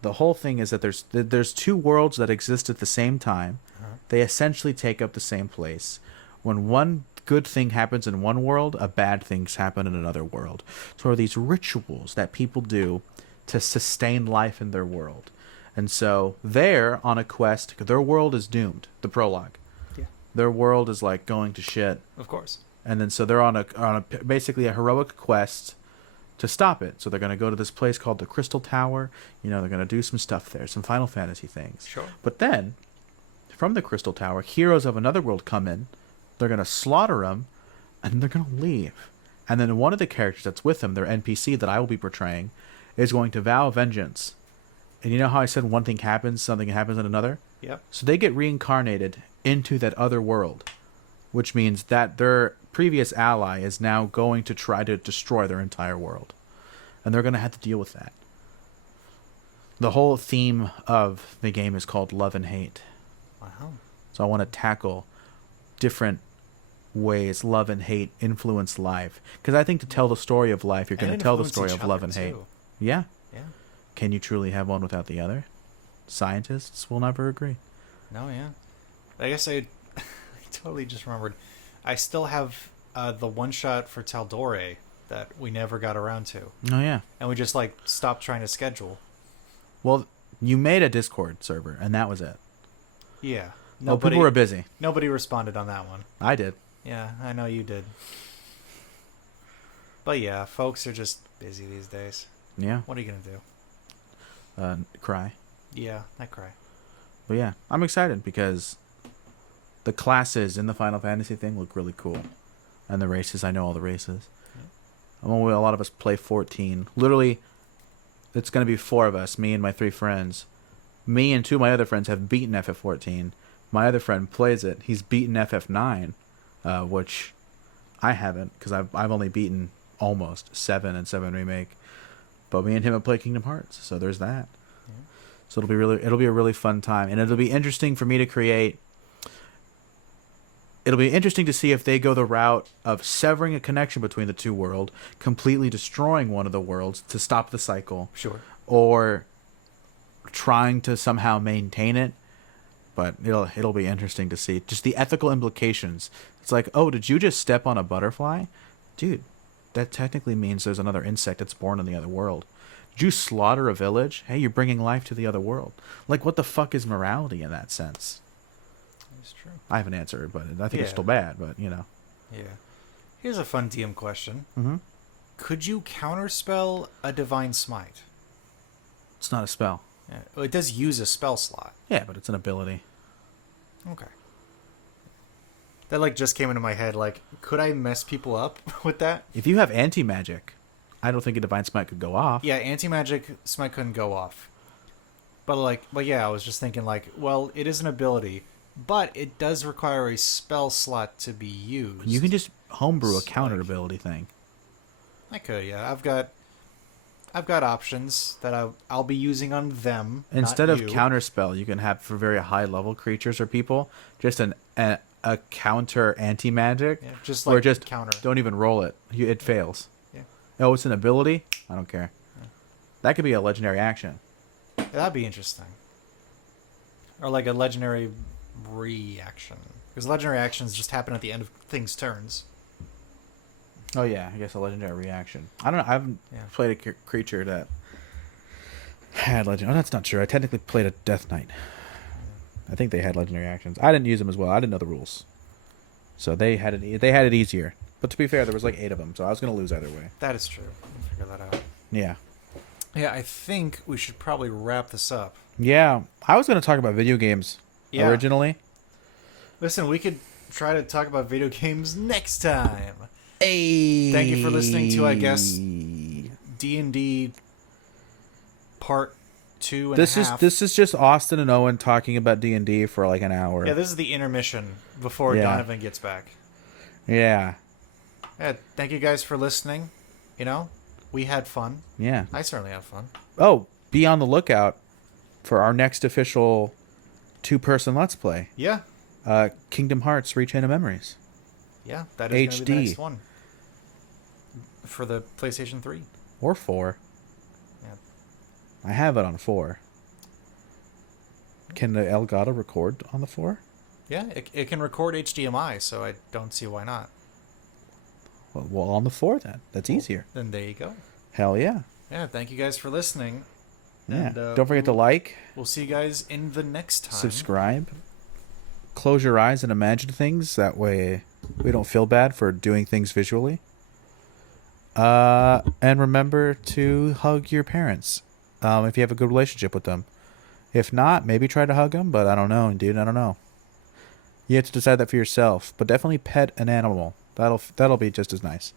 The whole thing is that there's 2 worlds that exist at the same time. Uh-huh. They essentially take up the same place. When one good thing happens in one world, a bad things happen in another world. So there are these rituals that people do to sustain life in their world. And so they're on a quest. Their world is doomed. The prologue. Yeah. Their world is like going to shit. Of course. And then so they're on a basically a heroic quest to stop it. So they're going to go to this place called the Crystal Tower. You know, they're going to do some stuff there, some Final Fantasy things. Sure. But then, from the Crystal Tower, heroes of another world come in. They're going to slaughter them, and they're going to leave. And then one of the characters that's with them, their NPC that I will be portraying, is going to vow vengeance. And you know how I said one thing happens, something happens in another? Yep. So they get reincarnated into that other world, which means that their previous ally is now going to try to destroy their entire world. And they're going to have to deal with that. The whole theme of the game is called Love and Hate. Wow. So I want to tackle different ways love and hate influence life. Because I think to tell the story of life, you're going to tell the story of love and hate. Yeah. Yeah. Can you truly have one without the other? Scientists will never agree. No, yeah. I guess I totally just remembered. I still have the one-shot for Taldore that we never got around to. Oh, yeah. And we just, like, stopped trying to schedule. Well, you made a Discord server, and that was it. Yeah. Well, people were busy. Nobody responded on that one. I did. Yeah, I know you did. But yeah, folks are just busy these days. Yeah. What are you going to do? Cry. Yeah, I cry. But yeah, I'm excited because the classes in the Final Fantasy thing look really cool. And the races, I know all the races. Yeah. A lot of us play 14. Literally, it's going to be 4 of us, me and my 3 friends. Me and 2 of my other friends have beaten FF14. my other friend plays it. He's beaten FF9, which I haven't because I've only beaten almost 7 and 7 Remake. But me and him have played Kingdom Hearts, so there's that. Yeah. So it'll be a really fun time, and it'll be interesting for me to create. It'll be interesting to see if they go the route of severing a connection between the two worlds, completely destroying one of the worlds to stop the cycle. Sure. Or trying to somehow maintain it. But it'll be interesting to see just the ethical implications. It's like, oh, did you just step on a butterfly? Dude, that technically means there's another insect that's born in the other world. Did you slaughter a village? Hey, you're bringing life to the other world. Like, what the fuck is morality in that sense? That's true. I have an answer, but I think it's still bad, but, you know. Yeah. Here's a fun DM question. Mm-hmm. Could you counterspell a Divine Smite? It's not a spell. Yeah. Well, it does use a spell slot. Yeah, but it's an ability. Okay. That, like, just came into my head. Like, could I mess people up with that? If you have anti-magic, I don't think a Divine Smite could go off. Yeah, anti-magic Smite couldn't go off. But yeah, I was just thinking, like, well, it is an ability, but it does require a spell slot to be used. You can just homebrew a counter ability thing. I could, yeah. I've got options that I'll be using on them. Instead of counterspell, you can have for very high level creatures or people just a counter anti-magic. Yeah, just or like just counter. Don't even roll it. It fails. Yeah. Oh, it's an ability? I don't care. Yeah. That could be a legendary action. That'd be interesting. Or like a legendary reaction. Because legendary actions just happen at the end of things' turns. Oh, yeah. I guess a legendary reaction. I don't know. I haven't played a creature that had legendary... Oh, that's not true. I technically played a Death Knight. I think they had legendary actions. I didn't use them as well. I didn't know the rules. So they had it easier. But to be fair, there was like 8 of them, so I was going to lose either way. That is true. We'll figure that out. Yeah. Yeah, I think we should probably wrap this up. Yeah. I was going to talk about video games originally. Listen, we could try to talk about video games next time. Hey. Thank you for listening to, I guess, D&D Part 2 and a half. This is just Austin and Owen talking about D&D for like an hour. Yeah, this is the intermission before Donovan gets back. Yeah. Yeah, thank you guys for listening. You know, we had fun. Yeah. I certainly had fun. Oh, be on the lookout for our next official 2-person Let's Play. Yeah. Kingdom Hearts Rechain of Memories. Yeah, that is going to be the next one. For the PlayStation 3. Or 4. Yeah. I have it on 4. Can the Elgato record on the 4? Yeah, it can record HDMI, so I don't see why not. Well, on the 4 then. That's easier. Then there you go. Hell yeah. Yeah, thank you guys for listening. Yeah. And, don't forget to like. We'll see you guys in the next time. Subscribe. Close your eyes and imagine things. That way we don't feel bad for doing things visually. And remember to hug your parents if you have a good relationship with them. If not, maybe try to hug them, but I don't know, dude. I don't know. You have to decide that for yourself, but definitely pet an animal. That'll be just as nice.